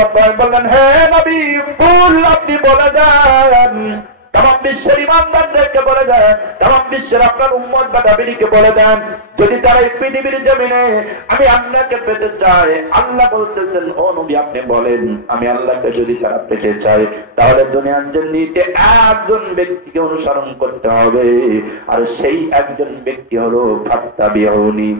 রাব্বানি বললেন, হে নবী, কুল, আপনি বলে দেন, তামাম বিশ্বের ইমানদারদেরকে বলে দেন, তামাম বিশ্বের আপনার উম্মত বা নবীকে বলে দেন, যদি তারা এই পৃথিবীর জমিনে আমি আল্লাহকে পেতে চায়, আল্লাহ বলতেছেন, ও নবী আপনি বলেন, আমি আল্লাহকে যদি তারা পেতে চায়, তাহলে দুনিয়ার জন্যতে একজন ব্যক্তিকে অনুসরণ করতে হবে, আর সেই একজন ব্যক্তি হলো ফাত্তাবিউনি,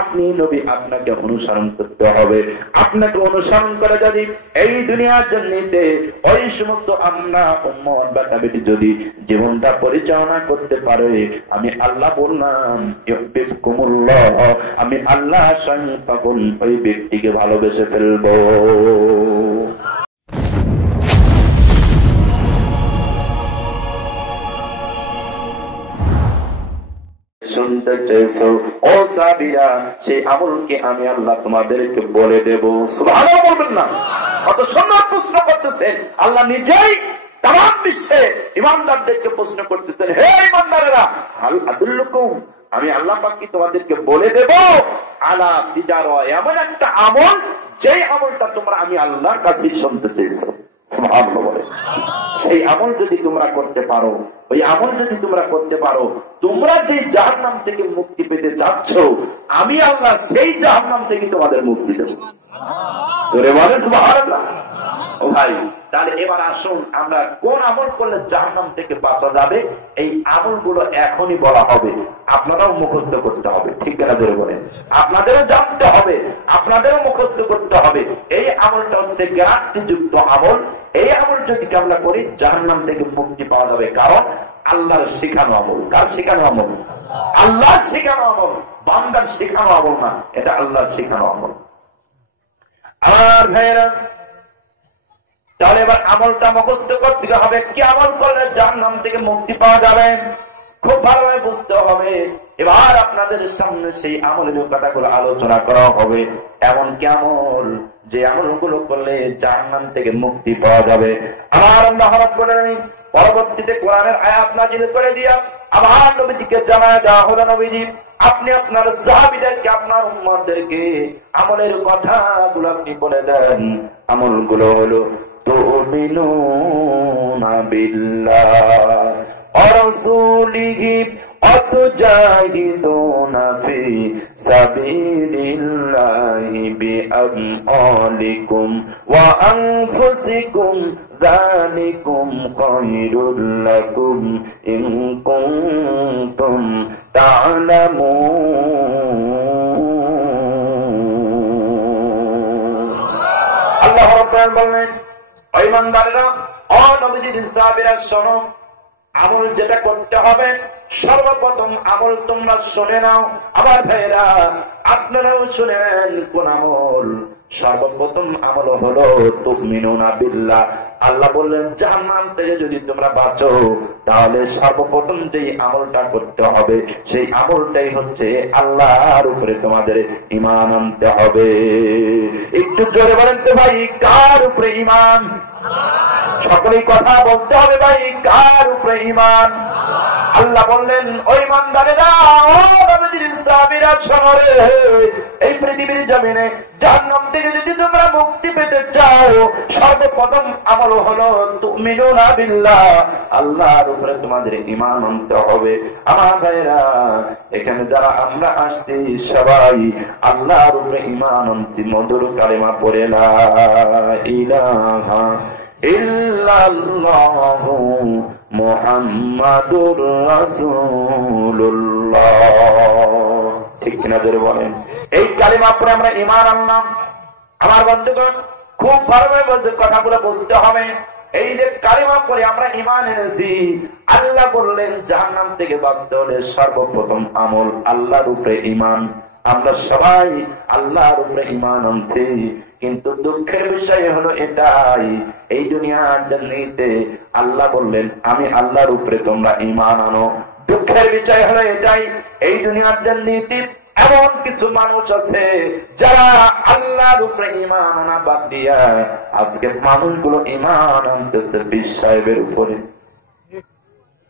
আপনি নবী, আপনাকে অনুসরণ করতে হবে। আপনাকে অনুসরণ করে যদি এই দুনিয়ার জন্যতে ওই সমস্ত আমরা উম্মত বা নবীটি যদি জীবনটা পরিচালনা করতে পারে, আমি আল্লাহ বললাম, ইউহিব্বুকুমুল্লাহ, আমি আল্লাহ স্বয়ং তখন ওই ব্যক্তিকে ভালোবেসে ফেলবো। শুনতে চেয়েছো ও সাহাবীরা, সেই আমলকে আমি আল্লাহ তোমাদেরকে বলে দেব। সুবহানাল্লাহ বলবেন না? কত সুন্দর প্রশ্ন করতেছেন আল্লাহ নিজেই। তামাম বিশ্বে ইমানদারদেরকে প্রশ্ন করতেছেন, হে ইমানদারেরা, হাল আদুল্লুকুম, আমি আল্লাহ পাক কি তোমাদেরকে বলে দেব আলা তিজারা, এমন একটা আমল যেই আমলটা তোমরা আমি আল্লাহর কাছে শুনতে চেয়েছো। সুবহানাল্লাহ বলে, সেই আমল যদি তোমরা করতে পারো, ওই আমল যদি তোমরা করতে পারো, তোমরা যে জাহান্নাম থেকে মুক্তি পেতে চাচ্ছ, আমি আল্লাহ সেই জাহান্নাম থেকে তোমাদের মুক্তি দেব। জোরে বলে সুবহানাল্লাহ। ও ভাই, তাহলে এবার আসুন আমরা কোন আমল করলে জাহান্নাম থেকে বাঁচা যাবে, এই আমলগুলো এখনই বলা হবে, আপনারাও মুখস্থ করতে হবে। ঠিক না? জোরে বলেন, আপনাদেরও জানতে হবে, আপনাদেরও মুখস্থ করতে হবে। এই আমলটা হচ্ছে গ্যারান্টিযুক্ত আমল। এই আমল যদি আমরা করি, জাহান্নাম থেকে মুক্তি পাওয়া যাবে, কারণ আল্লাহর শিখানো আমল। কার শিখানো আমল? আল্লাহর শিখানো আমল, বান্দার শিখানো আমল না, এটা আল্লাহর শিখানো আমল। আর ভাইয়েরা, তাহলে এবার আমলটা মুখস্থ করতে হবে। কি আমল করলে জাহান্নাম থেকে মুক্তি পাওয়া যাবে, খুব ভালোভাবে বুঝতে হবে। এবার আপনাদের সামনে সেই আমলের কথাগুলো আলোচনা করা হবে। এমন কি আমল, যে আমলগুলো করলে জাহান্নাম থেকে মুক্তি পাওয়া যাবে। আমার আল্লাহ রাব্বুল আলামিন পরবর্তীতে কোরআনের আয়াত নাযিল করে দিয়া আবার নবীজিকে জানায় দেওয়া হলো, নবীজি আপনি আপনার সাহাবীদেরকে, আপনার উম্মতদেরকে আমলের কথাগুলো আপনি বলে দেন। আমলগুলো হলো তুমিনুনা বিল্লাহ ওয়া রাসূলিহি ওয়া তুজাহিদুনা ফি সাবিলিল্লাহি বিআমওয়ালিকুম ওয়া আনফুসিকুম যালিকুম খায়রুল লাকুম ইন কুনতুম তা'লামুন। আল্লাহ রাব্বুল বলেন, ও ইমানদারেরা, ও নবীজির সাহাবীরা, শোনো, আমল যেটা করতে হবে, সর্বপ্রথম আমল তোমরা শুনে নাও। আবার ভাইরা, আপনারাও শুনেন কোন আমল। সর্বপ্রথম আমল হলো তুমিনুনা বিল্লাহ। আল্লাহ বললেন, জাহান্নাম থেকে যদি তোমরা বাঁচো, তাহলে সর্বপ্রথম যেই আমলটা করতে হবে, সেই আমলটাই হচ্ছে আল্লাহর উপরে তোমাদের ঈমান আনতে হবে। একটু জোরে বলেন তো ভাই, কার উপরে ঈমান? সকলেই কথা বলতে হবে ভাই, কার উপরে ঈমান? আল্লাহ বললেন, ওই ইমানদারেরা, ও নবীজির সাহাবীরা, শোনো রে, এই পৃথিবীর জমিনে জাহান্নাম থেকে যদি তোমরা মুক্তি পেতে চাও, সর্বপ্রথম আমল হলো তুমিনুনা বিল্লাহ, আল্লাহর উপরে তোমাদের ঈমান আনতে হবে। আমার ভাইরা, এখানে যারা আমরা আসছি, সবাই আল্লাহর উপরে ঈমান আনছি, মধুর কালেমা পড়ে লা ইলাহা ইল্লাল্লাহু মুহাম্মাদুর রাসূলুল্লাহ। ঠিক কিনা জোরে বলেন? এই কালিমা পড়ে আমরা ঈমান আনলাম। আমার বন্ধুগণ, খুব ভালোভাবে কথাগুলো বুঝতে হবে। এই যে কালিমা পড়ে আমরা ঈমান এনেছি, আল্লাহ বললেন জাহান্নাম থেকে বাঁচতে হলে সর্বপ্রথম আমল আল্লাহর উপরে ঈমান। আমরা সবাই আল্লাহর উপরে ঈমান আনছি, কিন্তু দুঃখের বিষয় হলো এটাই, এই দুনিয়ার জন্যতে আল্লাহ বললেন আমি আল্লাহর উপরে তোমরা ঈমান আনো। দুঃখের বিষয় হলো এটাই, এই দুনিয়ার জন্যতে এমন কিছু মানুষ আছে যারা আল্লাহর উপরে ঈমান আনা বাদ দিয়া আজকে মানুষগুলো ঈমান আনতেছে পীর সাহেবের উপরে।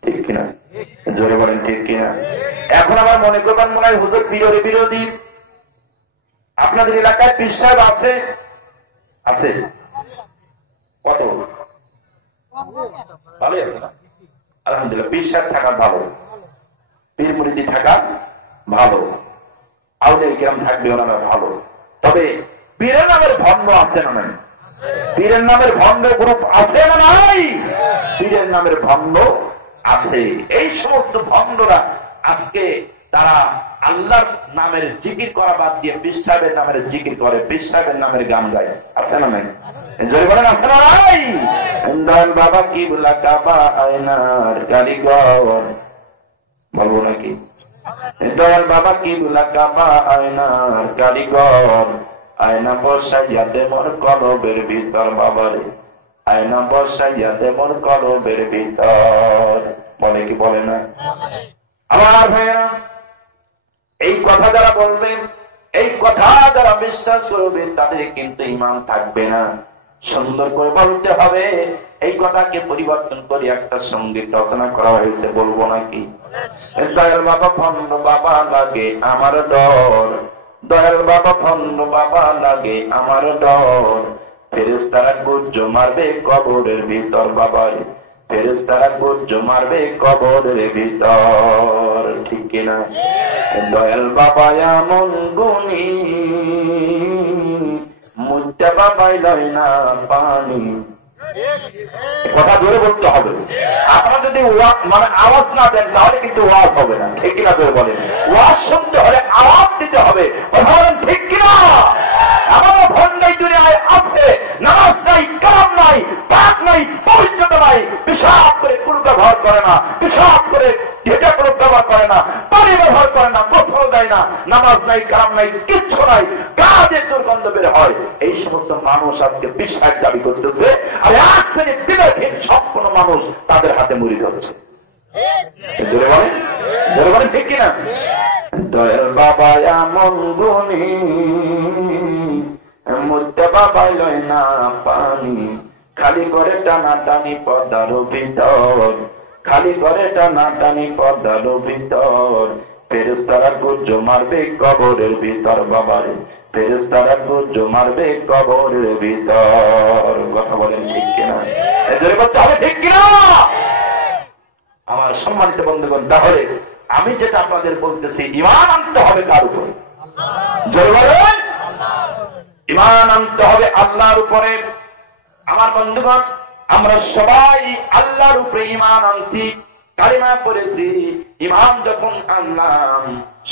ঠিক কিনা? জোরে বলেন ঠিক কিনা? এখন আমার মনে করবেন মনে হয় হুজুর পীরের বিরোধী। আপনাদের এলাকায় পীর সাহেব আছে? আছে? ভালোই আছে না? আলহামদুলিল্লাহ। পীর সাহেব থাকা ভালো, পীর মুরিদি থাকা ভালো, আউলিয়া কিরাম থাকবে ওনারা ভালো। তবে পীরের নামের ভণ্ড আছে না নাই? পীরের নামের ভণ্ড গ্রুপ আছে না নাই? পীরের নামের ভণ্ড আছে। এই সমস্ত ভণ্ডরা আজকে তারা আল্লাহর নামের জিকির করা বাদ দিয়ে পীর সাহেবের নামের জিকির করে, পীর সাহেবের নামের গান গায়। আছে না নাই? জোরে বলেন আছে না নাই? দয়াল বাবা কিবলা কাবা আয়নার কারিগর, বলবো নাকি? দয়াল বাবা কিবলা কাবা আয়নার কারিগর, আয়না বসাইয়া দে মোর কলবের ভিতর, বাবারে আয়না বসাইয়া দে মোর কলবের ভিতর। বলে কি বলে না? আমার ভাইয়া, এই কথা যারা বলবেন, এই কথা যারা বিশ্বাস করবে, তাদের কিন্তু ঈমান থাকবে না। সুন্দর করে বলতে হবে। এই কথাকে পরিবর্তন করে একটা সঙ্গীত রচনা করা হয়েছে, বলবো নাকি? দয়াল বাবা ভণ্ড বাবা লাগে আমার ডর, দয়াল বাবা ভণ্ড বাবা লাগে আমার ডর, ফেরেশতারা গুজ্জ মারবে কবরের ভিতর, বাবারে ফেরেশতারা গুজ্জ মারবে কবরের ভিতর। ঠিক কিনা? দয়াল বাবা এমন গুণী, মুদ্দা বাবাই লয় না পানি। কথা ধরে বলতে হবে। আপনারা যদি মানে আওয়াজ না দেন তাহলে কিন্তু ওয়াজ হবে না। ঠিক কিনা ধরে বলেন? ওয়াজ শুনতে হলে আওয়াজ দিতে হবে। কথা বলেন ঠিক কিনা? আমারও ভণ্ডাই দুনিয়ায় আছে, নামাজ নাই, কালাম নাই, পাক নাই, পবিত্রতা নাই, পেশাব করে কোনো ব্যবহার করে না, পেশাব করে ঢেকে কোনো ব্যবহার করে না, পানি ব্যবহার করে না, গোসল দেয় না, নামাজ নাই, কালাম নাই, কিচ্ছু নাই, কাজে দুর্গন্ধ বের হয়। এই সমস্ত মানুষ আজকে বিশ্বাস দাবি করতেছে, আর এক শ্রেণী বিবেকহীন সম্পূর্ণ মানুষ তাদের হাতে মুড়ি ধরছে। জোরে বলেন, জোরে বলেন ঠিক কিনা? দয়াল বাবা এমন গুণী, মুদ্দা বাবাই লয় না পানি, খালি করে টানা টানি পর্দার ভিতর, খালি করে টানা টানি পর্দার ভিতর, ফেরেশতারা গুজ্জ মারবে কবরের ভিতর, বাবারে ফেরেশতারা গুজ্জ মারবে কবরের ভিতর। কথা বলেন ঠিক কিনা? এদের বলতে হবে ঠিক কিনা? আমার সম্মানিত বন্ধুগণ, তাহলে আমি যেটা আপনাদের বলতেছি, ঈমান আনতে হবে কার উপর? জোরে বলেন। ঈমান আনতে হবে আল্লাহর উপরে। আমার বন্ধুগণ, আমরা সবাই আল্লাহর উপরে ঈমান আনছি, কালিমা পড়েছি। ঈমান যখন আনলাম,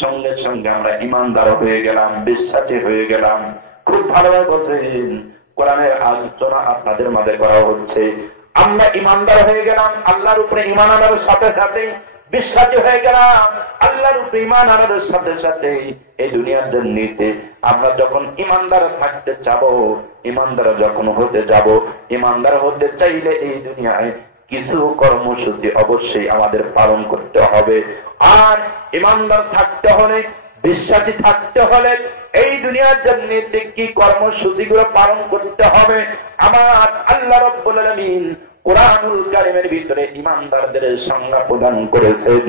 সঙ্গে সঙ্গে আমরা ঈমানদার হয়ে গেলাম, বিশ্বাসী হয়ে গেলাম। খুব ভালোভাবে বলছেন, কোরআনের আলোচনা আপনাদের মাঝে করা হচ্ছে। আমরা ঈমানদার হয়ে গেলাম, আল্লাহর উপরে ঈমান আনার সাথে সাথে বিশ্বাসী হয়ে গেলাম। আল্লাহর উপরে ঈমান আনার সাথে সাথে এই দুনিয়ার জন্যতে আমরা যখন ঈমানদার থাকতে চাবো, ঈমানদার যখন হতে যাব, ঈমানদার হতে চাইলে এই দুনিয়ায় কিছু কর্মসূচি অবশ্যই আমাদের পালন করতে হবে। আর ঈমানদার থাকতে হলে, বিশ্বাসী থাকতে হলে এই দুনিয়ার জন্য কি কর্মসূচিগুলো পালন করতে হবে। আমার আল্লাহ রাব্বুল আলামিন কোরআনুল কারীমের ভিতরে ঈমানদারদের সংজ্ঞা প্রদান করেছেন।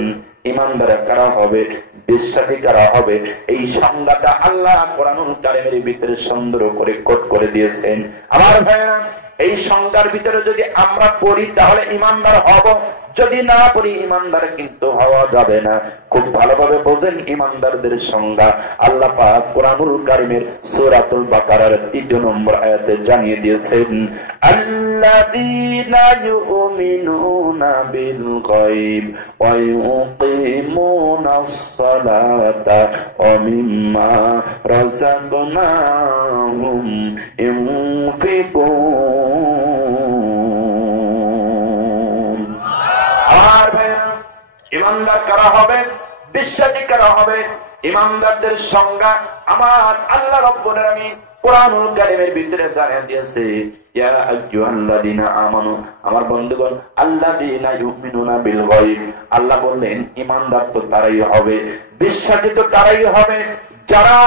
ঈমানদার কারা হবে, বিশ্বাসী কারা হবে, এই সংজ্ঞাটা আল্লাহ কোরআনুল কারীমের ভিতরে সুন্দর করে কোট করে দিয়েছেন। আমার ভাইরা, এই সংজ্ঞার ভিতরে যদি আমরা পড়ি তাহলে ঈমানদার হব, যদি না পড়ি ঈমানদার কিন্তু হওয়া যাবে না। খুব ভালোভাবে বোঝেন ঈমানদারদের সংজ্ঞা। আল্লাহ পাক কোরআনুল কারীমের সূরাতুল বাকারার ৩ নম্বর আয়াতে জানিয়ে দিয়েছেন, আল্লাযীনা ইউমিনুনা বিল গায়ব ওয়া ইউকিমুনাস সালাতা ওয়া মিম্মা রাযাকনাহুম ইউনফিকুন। আর ঈমানদার কারা হবে, বিশ্বাসী কারা হবে? ঈমানদারদের সংজ্ঞা আমার আল্লাহ রাব্বুল আলামিন কোরআনুল কারীমের ভিতরে জানিয়ে দিয়েছে। ইয়া আইয়ুহাল্লাযীনা আমানু, আমার বন্ধুগণ, আল্লাযীনা ইউমিনুনা বিল গায়ব, আল্লাহ বললেন ঈমানদার তো তারাই হবে, বিশ্বাসী তো তারাই হবে যারা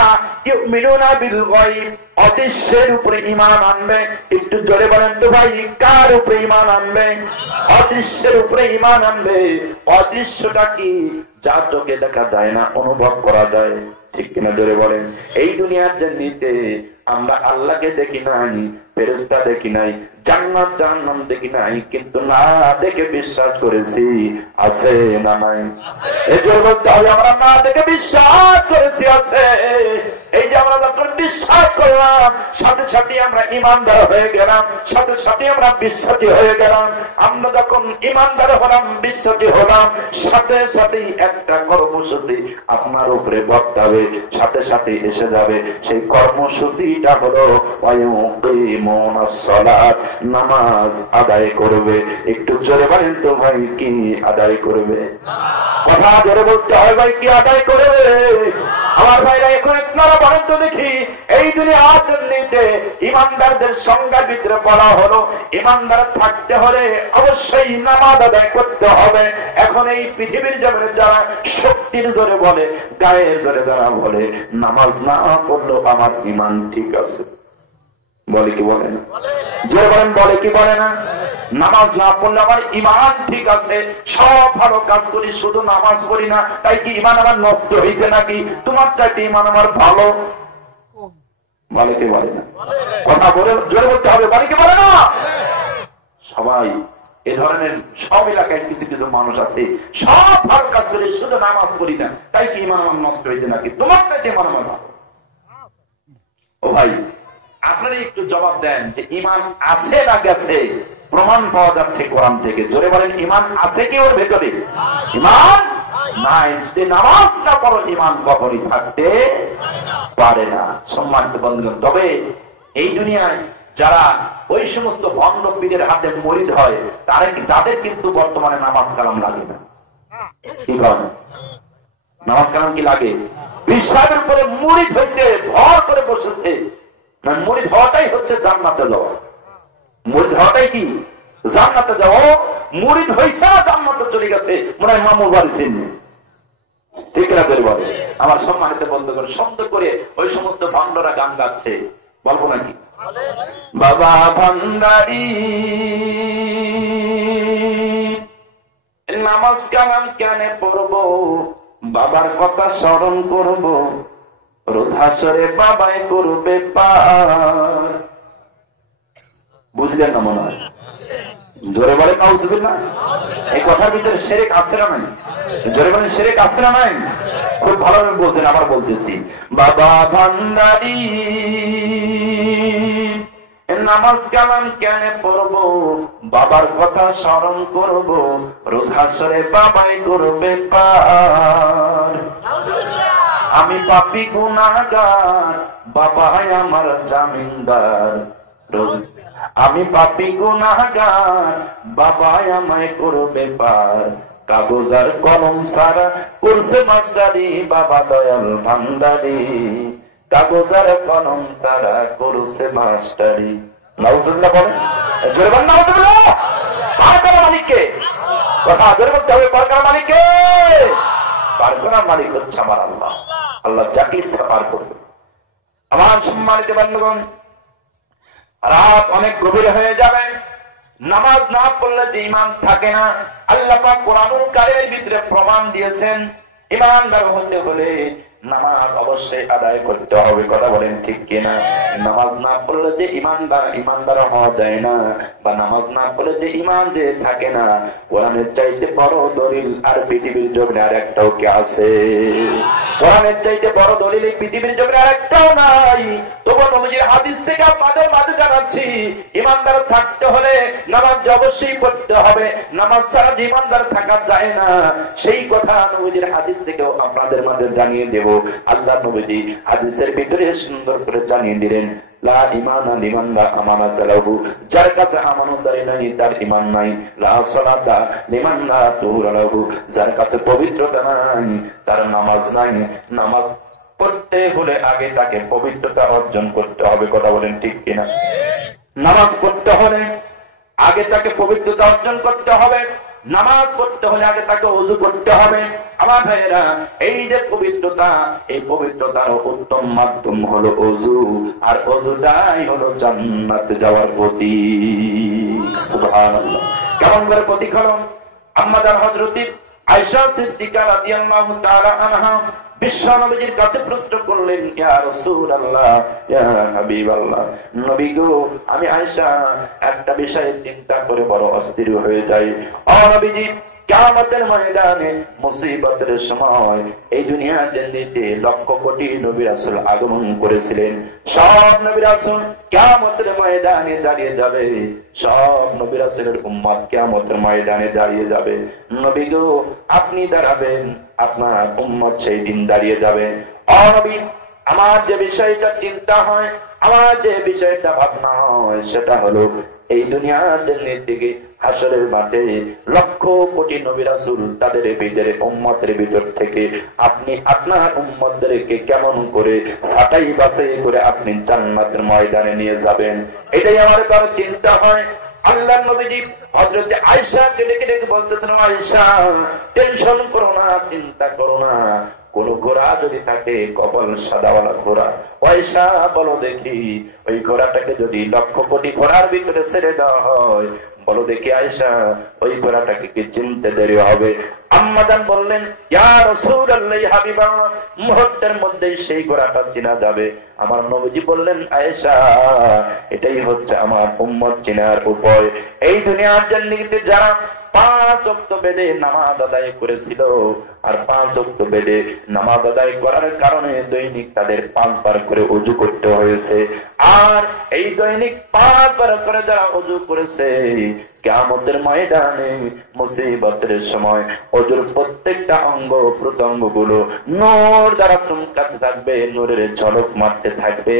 ইউমিনুনা বিল গায়ব, অদৃশ্যের উপরে ঈমান আনবে। একটু জোরে বলেন তো ভাই, কার উপরে ঈমান আনবে? অদৃশ্যের উপরে ঈমান আনবে। অদৃশ্যটা কি? যা চোখে দেখা যায় না, অনুভব করা যায়। ঠিক কিনা জোরে বলেন? এই দুনিয়ার জন্যতে আমরা আল্লাহকে দেখি নাই, ফেরেশতা দেখি নাই, জান্নাত জাহান্নাম দেখি নাই, কিন্তু না দেখে বিশ্বাস করেছি আছে না নাই? এই জন্য বলতে হবে আমরা না দেখে বিশ্বাস করেছি আছে। এই যে আমরা যখন বিশ্বাস করলাম, সাথে সাথে আমরা ইমানদার হয়ে গেলাম, সাথে সাথে আমরা বিশ্বাসী হয়ে গেলাম। আমরা যখন ইমানদার হলাম, বিশ্বাসী হলাম, সাথে সাথেই একটা কর্মসূচি আপনার উপরে বর্তাবে, সাথে সাথে এসে যাবে। সেই কর্মসূচিটা হলো নামাজ আদায় করবে। একটু জোরে বলেন তো ভাই, কি আদায় করবে? কথা জোরে বলতে হয় ভাই, কি আদায় করবে? আমার ভাইরা এখন আপনারা বলেন তো দেখি, এই দুনিয়ার জন্যে ইমানদারদের সংজ্ঞার ভিতরে বলা হলো ইমানদার থাকতে হলে অবশ্যই নামাজ আদায় করতে হবে। এখন এই পৃথিবীর জমিনে যারা শক্তির জোরে বলে, গায়ের জোরে যারা বলে নামাজ না পড়লেও আমার ইমান ঠিক আছে, বলে কি বলে না? যে বলেন বলে কি বলে না? নামাজ না পড়লে আমার ইমান ঠিক আছে, সব ভালো কাজ করি, শুধু নামাজ পড়ি না, তাই কি ইমান আমার নষ্ট হয়েছে নাকি? তোমার চাইতে ইমান আমার ভালো, বলে কি বলে না? কথা বলে জোরে বলতে হবে, বলে কি বলে না? সবাই এ ধরনের সব এলাকায় কিছু কিছু মানুষ আছে, সব ভালো কাজ করি, শুধু নামাজ পড়ি না, তাই কি ইমান আমার নষ্ট হয়েছে নাকি? তোমার চাইতে ইমান আমার ভালো। ও ভাই, আপনারা একটু জবাব দেন যে ইমান আছে না গেছে? প্রমাণ পাওয়া যাচ্ছে কোরআন থেকে। জোরে বলেন, ইমান আছে কি ওর ভেতরে? ইমান নাই। যদি নামাজ না পড়ো, ইমান কখনই থাকতে পারে না। সম্মানিত বন্ধুগণ, তবে এই দুনিয়ায় যারা ওই সমস্ত ভণ্ড পীরের হাতে মরিদ হয়, তাদের কিন্তু বর্তমানে নামাজ কালাম লাগে না। কি করেন? নামাজ কালাম কি লাগে? পীর সাহেবের উপরে মুরিদ হইতে ভর করে বসেছে। মুরিদ হওয়াটাই হচ্ছে জান্নাতে যাওয়া। মুরিদ হওয়াটাই কি? জান্নাতে যাওয়া। মুরিদ হইছে জান্নাতে চলে গেছে, মনে হয় মামুর বাড়ি চিনি। ঠিক না করে বলে? আমার সম্মানিত বন্ধুগণ, শব্দ করে ওই সমস্ত ভান্ডারা গান গাচ্ছে, বলবো নাকি? বাবা ভান্ডারি নামাজ কালাম কেন পড়বো, বাবার কথা স্মরণ করবো, রোধাসরে বাবাই করবে পার। বুঝলেন না মনে হয়? জোরে বলে নাউজুবিল্লাহ। এই কথার ভিতরে শিরক আছে না নাই? জোরে বলেন, শিরক আছে না নাই? খুব ভালোভাবে বলছেন, আবার বলতেছি। বাবা ভান্ডারি নামাজ কালাম কেন পড়বো, বাবার কথা স্মরণ করবো, রোধাসরে বাবাই করবে পার। আমি পাপী গুনাহগার, বাবাই আমার জামিনদার। আমি পাপী গুনাহগার, বাবাই আমায় করবে পার। কাগজ আর কলম সারা করছে মাস্টারি, বাবা দয়াল ভান্ডারি। কাগজ আর কলম সারা করছে মাস্টারি। নাউজুবিল্লাহ বলে, জোরে বলেন নাউজুবিল্লাহ। পারকার মালিককে কথা জোরে বলতে হবে, পারকার মালিককে। পারকার মালিক হচ্ছে আমার আল্লাহ। আল্লাহ যাকে ইচ্ছা পার করবে। আমার সম্মানিত বন্ধুগণ, রাত অনেক গভীর হয়ে যাবে, নামাজ না পড়লে যে ঈমান থাকে না, আল্লাহ পাক কোরআনুল কারীমের ভিতরে প্রমাণ দিয়েছেন ঈমানদার হতে হলে নামাজ অবশ্যই আদায় করতে হবে। কথা বলেন ঠিক কিনা? নামাজ না পড়লে যে ইমানদার হওয়া যায় না, বা নামাজ না পড়লে যে ঈমান যে থাকে না, কোরআনের চাইতে বড় দলিল আর পৃথিবীর জগতে আর একটাও কি আছে? কোরআনের চাইতে বড় দলিল এই পৃথিবীর জগতে আর একটাও নাই। তবু নবীজির হাদিস থেকে আপনাদের মাঝে জানাচ্ছি, ঈমানদার থাকতে হলে নামাজ অবশ্যই পড়তে হবে। নামাজ ছাড়া যে ঈমানদার থাকা যায় না, সেই কথা নবীজির হাদিস থেকেও আপনাদের মাঝে জানিয়ে দেব। আল্লাহ নবীজি হাদিসের ভিতরে সুন্দর করে জানিয়ে দিলেন, লা ঈমানা লিমান লা আমানাতা লাহু, যার কাছে আমানতদারি নাই তার ঈমান নাই। লা সালাতা লিমান লা তুহুরা লাহু, যার কাছে পবিত্রতা নাই তার নামাজ নাই। নামাজ পড়তে হলে আগে তাকে পবিত্রতা অর্জন করতে হবে। কথা বলেন ঠিক কিনা? নামাজ পড়তে হলে আগে তাকে পবিত্রতা অর্জন করতে হবে। নামাজ পড়তে হলে আগে তাকে ওযু করতে হবে। আমার ভাইয়েরা, এই যে পবিত্রতা, এই পবিত্রতার উত্তম মাধ্যম হলো ওযু, আর ওযুটাই হলো জান্নাতে যাওয়ার প্রতীক। সুবহানাল্লাহ। কেমন করে প্রতীক হলো? আম্মা জান হযরত আয়েশা সিদ্দিকা রাদিয়াল্লাহু তাআলা আনহা বিশ্ব নবীজির কাছে প্রশ্ন করলেন, ইয়া রাসূলুল্লাহ, ইয়া হাবিবাল্লাহ, নবী গো, আমি আয়েশা একটা বিষয়ে চিন্তা করে বড় অস্থির হয়ে যাই। ও নবীজি, কিয়ামতের ময়দানে মুসিবতের সময় এই দুনিয়ার জান্নাতে লক্ষ কোটি নবী রাসূল আগমন করেছিলেন। সব নবী রাসূল কিয়ামতের ময়দানে দাঁড়িয়ে যাবে, সব নবী রাসূলের উম্মত কিয়ামতের ময়দানে দাঁড়িয়ে যাবে। নবী গো, আপনি দাঁড়াবেন, আপনার উম্মত সেই দিন দাঁড়িয়ে যাবে। ও নবী, আমার যে বিষয়টা চিন্তা হয়, আমার যে বিষয়টা ভাবনা হয়, সেটা হলো এই দুনিয়ার জান্নাত থেকে হাসরের মাঠে লক্ষ কোটি নবী রাসূল তাদের ভিতরে উম্মতের ভিতর থেকে আপনি আপনার উম্মতদেরকে কেমন করে ছাঁটাই বাছাই করে আপনি জান্নাতের ময়দানে নিয়ে যাবেন, এটাই আমার বড় চিন্তা হয়। আল্লাহর নবীজি হযরত আয়েশাকে ডেকে ডেকে বলতেছেন, আয়েশা, টেনশন করো না, চিন্তা করো না। কোন ঘোড়া যদি থাকে, কপাল সাদাওয়ালা ঘোড়া, আয়েশা বলো দেখি, ওই ঘোড়াটাকে যদি লক্ষ কোটি ঘোড়ার ভিতরে ছেড়ে দেওয়া হয়, বলো দেখি আয়েশা, ওই ঘোড়াটাকে কি চিনতে দেরি হবে? আম্মাজান বললেন, ইয়া রাসূলুল্লাহ, ইয়া হাবিবাল্লাহ, মুহূর্তের মধ্যেই সেই ঘোড়াটা চেনা যাবে। আমার নবীজি বললেন, আয়েশা, এটাই হচ্ছে আমার উম্মত চেনার উপায়। এই দুনিয়ার জান্নাতে যারা 5 ওয়াক্ত বেদে নামাজ আদায় করেছিল, আর 5 ওয়াক্ত বেদে নামাজ আদায় করার কারণে দৈনিক তাদের 5 বার করে ওযু করতে হয়েছে, আর এই দৈনিক 5 বার করে যারা ওযু করেছে, কিয়ামতের ময়দানে মুসিবতের সময় ওযুর প্রত্যেকটা অঙ্গ প্রত্যঙ্গ গুলো নূর দ্বারা চমকাতে থাকবে, নূরের ঝলক মারতে থাকবে।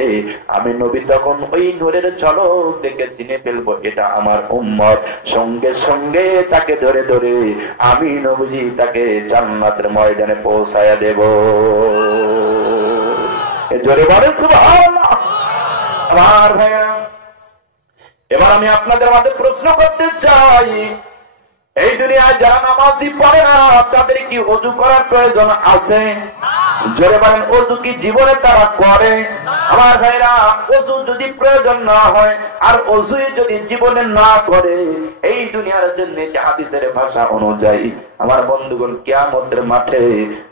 আমি নবী তখন ওই নূরের ঝলক দেখে চিনে ফেলবো এটা আমার উম্মত। সঙ্গে সঙ্গে তাকে ধরে ধরে আমি নবীজি তাকে জান্নাতের ময়দানে পৌঁছায়া দেব। জোরে বলে সুবহানাল্লাহ। আমার ভাইরা, এবার আমি আপনাদের মাঝে প্রশ্ন করতে চাই, এই দুনিয়ায় যারা নামাজই পড়ে না, তাদের কি ওযু করার প্রয়োজন আছে? জোরে বলেন, ওযু কি জীবনে তারা করে? আমার ভাইরা, ওযু যদি প্রয়োজন না হয়, আর ওযু যদি জীবনে না করে, এই দুনিয়ার জন্য হাদিসের ভাষা অনুযায়ী আমার বন্ধুগণ কিয়ামতের মাঠে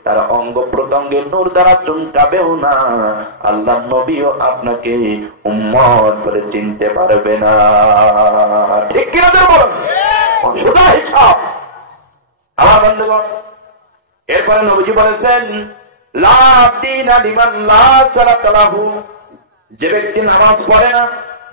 তারা অঙ্গ প্রত্যঙ্গে নূর দ্বারা চমকাবেও না, আল্লাহর নবীও আপনাকে উম্মত বলে চিনতে পারবে না। ঠিক কি না বলুন? সুদা হিসাব। আমার বন্ধুগণ, এরপরে নবীজি বলেছেন, লা দীনা লিমান লা সালাতা লাহু, যে ব্যক্তি নামাজ পড়ে না,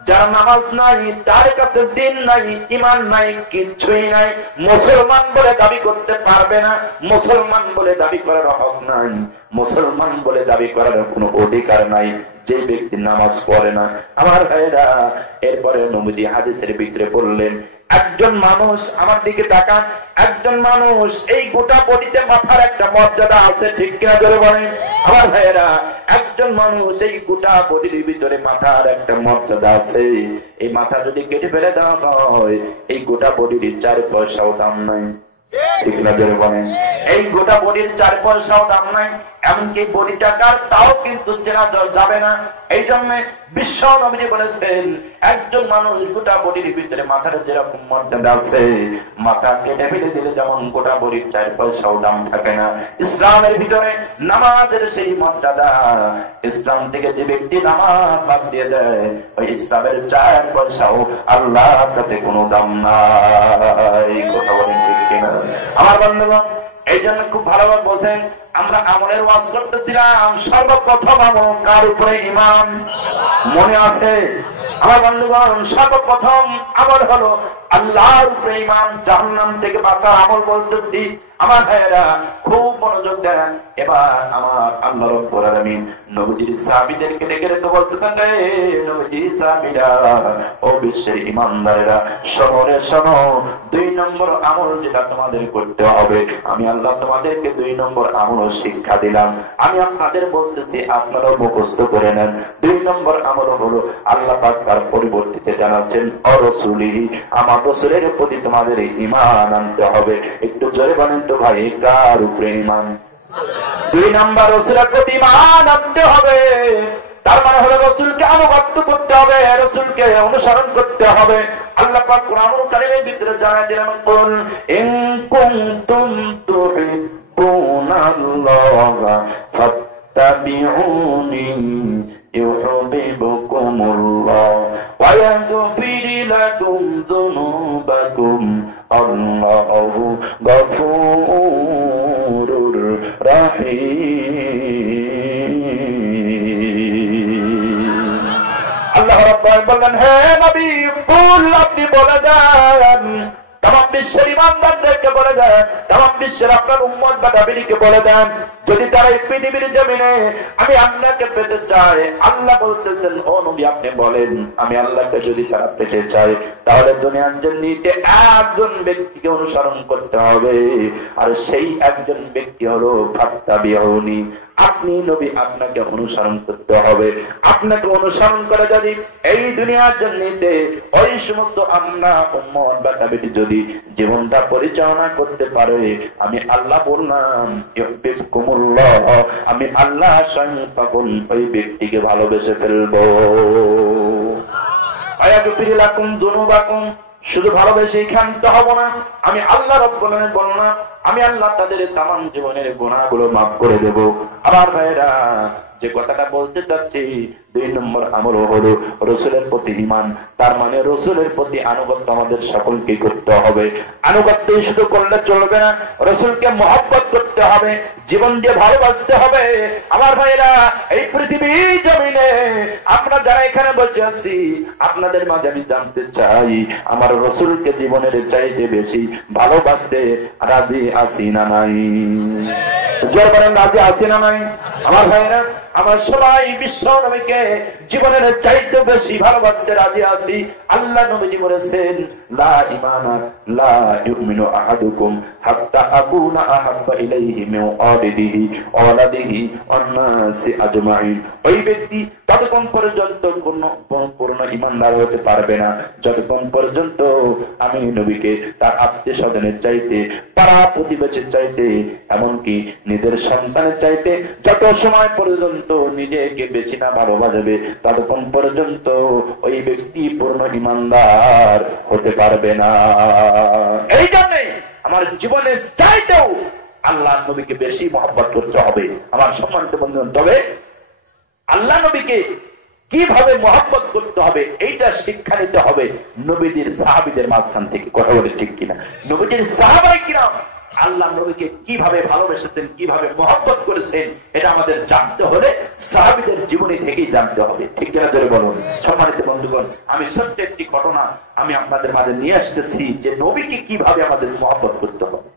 যার নামাজ নাই, তার কাছে দিন নাই, ঈমান নাই, কিছুই নাই, মুসলমান বলে দাবি করতে পারবে না, মুসলমান বলে দাবি করার হক নাই, মুসলমান বলে দাবি করার কোনো অধিকার নাই যে ব্যক্তি নামাজ পড়ে না। আমার ভাইরা, এরপরে নবীজি হাদিসের ভিতরে বললেন, একজন মানুষ, আমার দিকে তাকান, একজন মানুষ, এই গোটা বডিতে মাথার একটা মর্যাদা আছে, ঠিক কিনা জোরে বলেন? আমার ভাইয়েরা, একজন মানুষ, এই গোটা বডির ভিতরে মাথার একটা মর্যাদা আছে। এই মাথা যদি কেটে ফেলে দেওয়া হয়, এই গোটা বডির 4 পয়সাও দাম নাই, ঠিক না জোরে বলেন? এই গোটা বডির 4 পয়সাও দাম নাই, এমনকি বডিটা কার তাও কিন্তু চেনা যাবে না। এই জন্য বিশ্ব নবীজি বলেছেন, একজন মানুষ গোটা বডির ভিতরে মাথার যেরকম মর্যাদা আছে, মাথা কেটে ফেলে দিলে যেমন গোটা বডির 4 পয়সাও দাম থাকে না, ইসলামের ভিতরে নামাজের সেই মর্যাদা। ইসলাম থেকে যে ব্যক্তি নামাজ বাদ দিয়ে দেয়, ওই ইসলামের 4 পয়সাও আল্লাহর কাছে কোনো দাম নাই। কথা বলেন ঠিক কিনা? আমার বন্ধুগণ, এই জন্য খুব ভালোভাবে বলছেন, আমরা আমলের ওয়াজ করতেছিলাম, সর্বপ্রথম আমল কার উপরে? ঈমান। মনে আছে? আমার বন্ধুগণ, সর্বপ্রথম আমল হলো আল্লাহর উপরে ঈমান। জাহান্নাম থেকে বাঁচার আমল বলতেছি। আমার ভাইয়েরা, খুব মনোযোগ দেন। এবার আমার আল্লাহ রাব্বুল আলামিন নবীজির সাহাবীদেরকে ডেকে ডেকে বলতেছেন, রে নবীজির সাহাবীরা, ও বিশ্বের ঈমানদারেরা, শোনো, 2 নম্বর আমল যেটা তোমাদের করতে হবে, আমি আল্লাহ তোমাদেরকে 2 নম্বর আমল শিক্ষা দিলাম। আমি আপনাদের বলতেছি, আপনারাও মুখস্থ করে নেন। 2 নম্বর আমল হলো, আল্লাহ পাক তার পরিবর্তিতে জানাচ্ছেন, ও রাসূলিহি, আমার রাসূলের প্রতি তোমাদের ঈমান আনতে হবে। একটু জোরে বলেন তো ভাই, কার উপরে ঈমান? 2 নম্বর রাসূলের প্রতি ঈমান আনতে হবে। তার মানে হলো রাসূলকে আনুগত্য করতে হবে, রাসূলকে অনুসরণ করতে হবে। আল্লাহ পাক কোরআনুল কারীমের ভিতরে জানায় দিলেন, কুল ইন কুনতুম তুহিব্বুনাল্লাহ তুহিব্বুনাল্লাহা ফাত্তাবিউনি ইউহিব্বুকুমুল্লাহ ওয়া ইয়াগফির লাকুম যুনুবাকুম আল্লাহু গফুরুর রহিম। আল্লাহ রাব্বুল বলেন, হে নবী কুল, আপনি বলে দেন, তামাম বিশ্বের ইমানদারদেরকে বলে দেন, তামাম বিশ্বের আপনার উম্মত বা নবীকে বলে দেন, যদি তারা এই পৃথিবীর জমিনে আমি আল্লাহকে পেতে চায়, আল্লাহ বলতেছেন ও নবী আপনি বলেন আমি আল্লাহকে যদি তারা পেতে চায় তাহলে দুনিয়ার জন্যে একজন ব্যক্তিকে অনুসরণ করতে হবে, আর সেই একজন ব্যক্তি হলো ফাত্তাবিউনি, আপনি নবী আপনাকে অনুসরণ করতে হবে। আপনাকে অনুসরণ করে যদি এই দুনিয়ার জন্যে ওই সমস্ত আমরা উম্মত বা নবীটি যদি জীবনটা পরিচালনা করতে পারে, আমি আল্লাহ বললাম ইউহিব্বুকুমুল্লাহ, আমি আল্লাহ স্বয়ং তখন ওই ব্যক্তিকে ভালোবেসে ফেলবো। আয়াতুফির লাকুম যুনুবাকুম, শুধু ভালোবেসে ক্ষান্ত হব না, আমি আল্লাহ রাব্বুল আলামিন বললাম আমি আল্লাহ তাদের তামাম জীবনের গুনাহগুলো মাফ করে দেব। আমার ভাইরা, যে কথাটা বলতে চাচ্ছি, 2 নম্বর আমল হলো রাসূলের প্রতি ঈমান। তার মানে রাসূলের প্রতি আনুগত্য আমাদের সকলকে করতে হবে। আনুগত্য শুধু করলে চলবে না, রাসূলকে মহব্বত করতে হবে, জীবন দিয়ে ভালোবাসতে হবে। আমার ভাইরা, এই পৃথিবী জমিনে আমরা যারা এখানে বসে আছি, আপনাদের মাঝে আমি জানতে চাই আমার রাসূলকে জীবনের চাইতে বেশি ভালোবাসতে রাজি আছি না নাই? জোর বলেন, রাজি আছি না নাই? আমার ভাইরা, আমরা সবাই বিশ্ব নবীকে জীবনের চাইতে বেশি ভালোবাসতে রাজি আছি। আল্লাহ নবীজি বলেছেন, লা ঈমানা লা ইউমিনু আহাদুকুম হাত্তা আকুনা আহাব্বা ইলাইহি মিন ওয়ালিদিহি ওয়া ওয়ালাদিহি ওয়ান নাসি আজমাইন। ওই ব্যক্তি ততক্ষণ পর্যন্ত পূর্ণ ঈমানদার হতে পারবে না যতক্ষণ পর্যন্ত আমি নবীকে তার আত্মীয়-স্বজনের চাইতে, পাড়া প্রতিবেশীর চাইতে, এমনকি নিজের সন্তানের চাইতে যত সময় পর্যন্ত নিজেকে বেশি না ভালোবাসবে ততক্ষণ পর্যন্ত ওই ব্যক্তি পূর্ণ ঈমানদার হতে পারবে না। এই জন্যে আমার জীবনের চাইতেও আল্লাহ নবীকে বেশি মহব্বত করতে হবে। আমার সম্মানিত বন্ধুগণ, তবে আল্লাহ নবীকে কিভাবে মহব্বত করতে হবে এইটা শিক্ষা নিতে হবে নবীজির সাহাবীদের মাঝখান থেকে। কথা বলে ঠিক কিনা? নবীজির সাহাবায়ে কিরাম আল্লাহ নবীকে কিভাবে ভালোবেসেছেন, কিভাবে মহব্বত করেছেন, এটা আমাদের জানতে হলে সাহাবীদের জীবনী থেকেই জানতে হবে। ঠিক কিনা ধরে বলুন। সম্মানিত বন্ধুগণ, আমি সত্য একটি ঘটনা আমি আপনাদের মাঝে নিয়ে আসতেছি যে নবীকে কিভাবে আমাদের মহব্বত করতে হবে,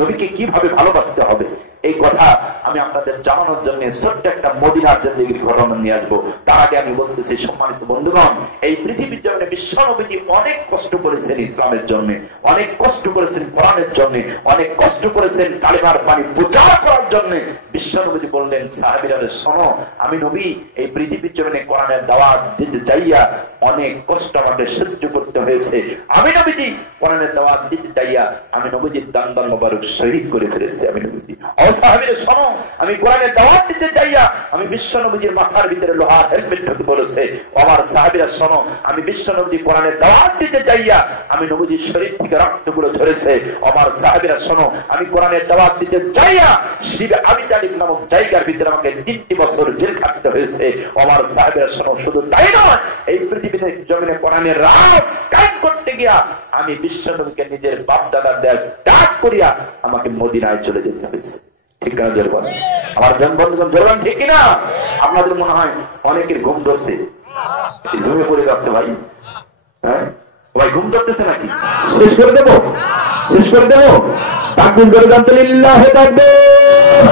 নবীকে কিভাবে ভালোবাসতে হবে, এই কথা আমি আপনাদের জানানোর জন্য ছোট্ট একটা মদিনার জন্য ঘটনা নিয়ে আসবো। তার আগে আমি বলতেছি, সম্মানিত বন্ধুগণ, এই পৃথিবীর জন্য বিশ্ব নবীজি অনেক কষ্ট করেছেন ইসলামের জন্য, অনেক কষ্ট করেছেন কোরআনের জন্য, অনেক কষ্ট করেছেন কালিমার বাণী প্রচার করার জন্য। বিশ্ব নবীজি বললেন, সাহাবীরা শোনো, আমি নবী এই পৃথিবীর জন্য কোরআনের দাওয়াত দিতে চাইয়া অনেক কষ্ট আমাকে সহ্য করতে হয়েছে। আমি নবীজি কোরআনের দাওয়াত দিতে চাইয়া আমি নবীজির দান মোবারক শহীদ করে ফেলেছি। আমি নবীজি সাহাবীরা শোনো, আমি কোরআনের দাওয়াত দিতে চাইয়া আমি বিশ্ব নবীজির মাথার ভিতরে লোহার হেলমেট ঢুকে পড়েছে। আমার সাহাবীরা শোনো, আমি বিশ্ব নবী কোরআনের দাওয়াত দিতে চাইয়া আমি নবীজির শরীর থেকে রক্তগুলো ঝরেছে। আমার সাহাবীরা শোনো, আমি কোরআনের দাওয়াত দিতে চাইয়া শিবে আবি তালিব নামক জায়গার ভিতরে আমাকে 3টি বছর জেল খাটতে হয়েছে। আমার সাহাবীরা শোনো, শুধু তাই নয়, এই পৃথিবীতে জমিনে কোরআনের রাজ কায়েম করতে গিয়া আমি বিশ্ব নবীকে নিজের বাপ দাদার দেশ ত্যাগ করিয়া আমাকে মদিনায় চলে যেতে হয়েছে। ঠিক না জোর বলেন? আমার বন্ধুগণ জোর ঠিক কিনা? আপনাদের মনে হয় অনেকের ঘুম ধরছে, ঘুমে পড়ে যাচ্ছে ভাই। হ্যাঁ ভাই, ঘুম ধরতেছে নাকি? শেষ করে দেবো, শেষ করে দেবো। তাকবীর করে জানতে লিল্লাহি তাকবীর,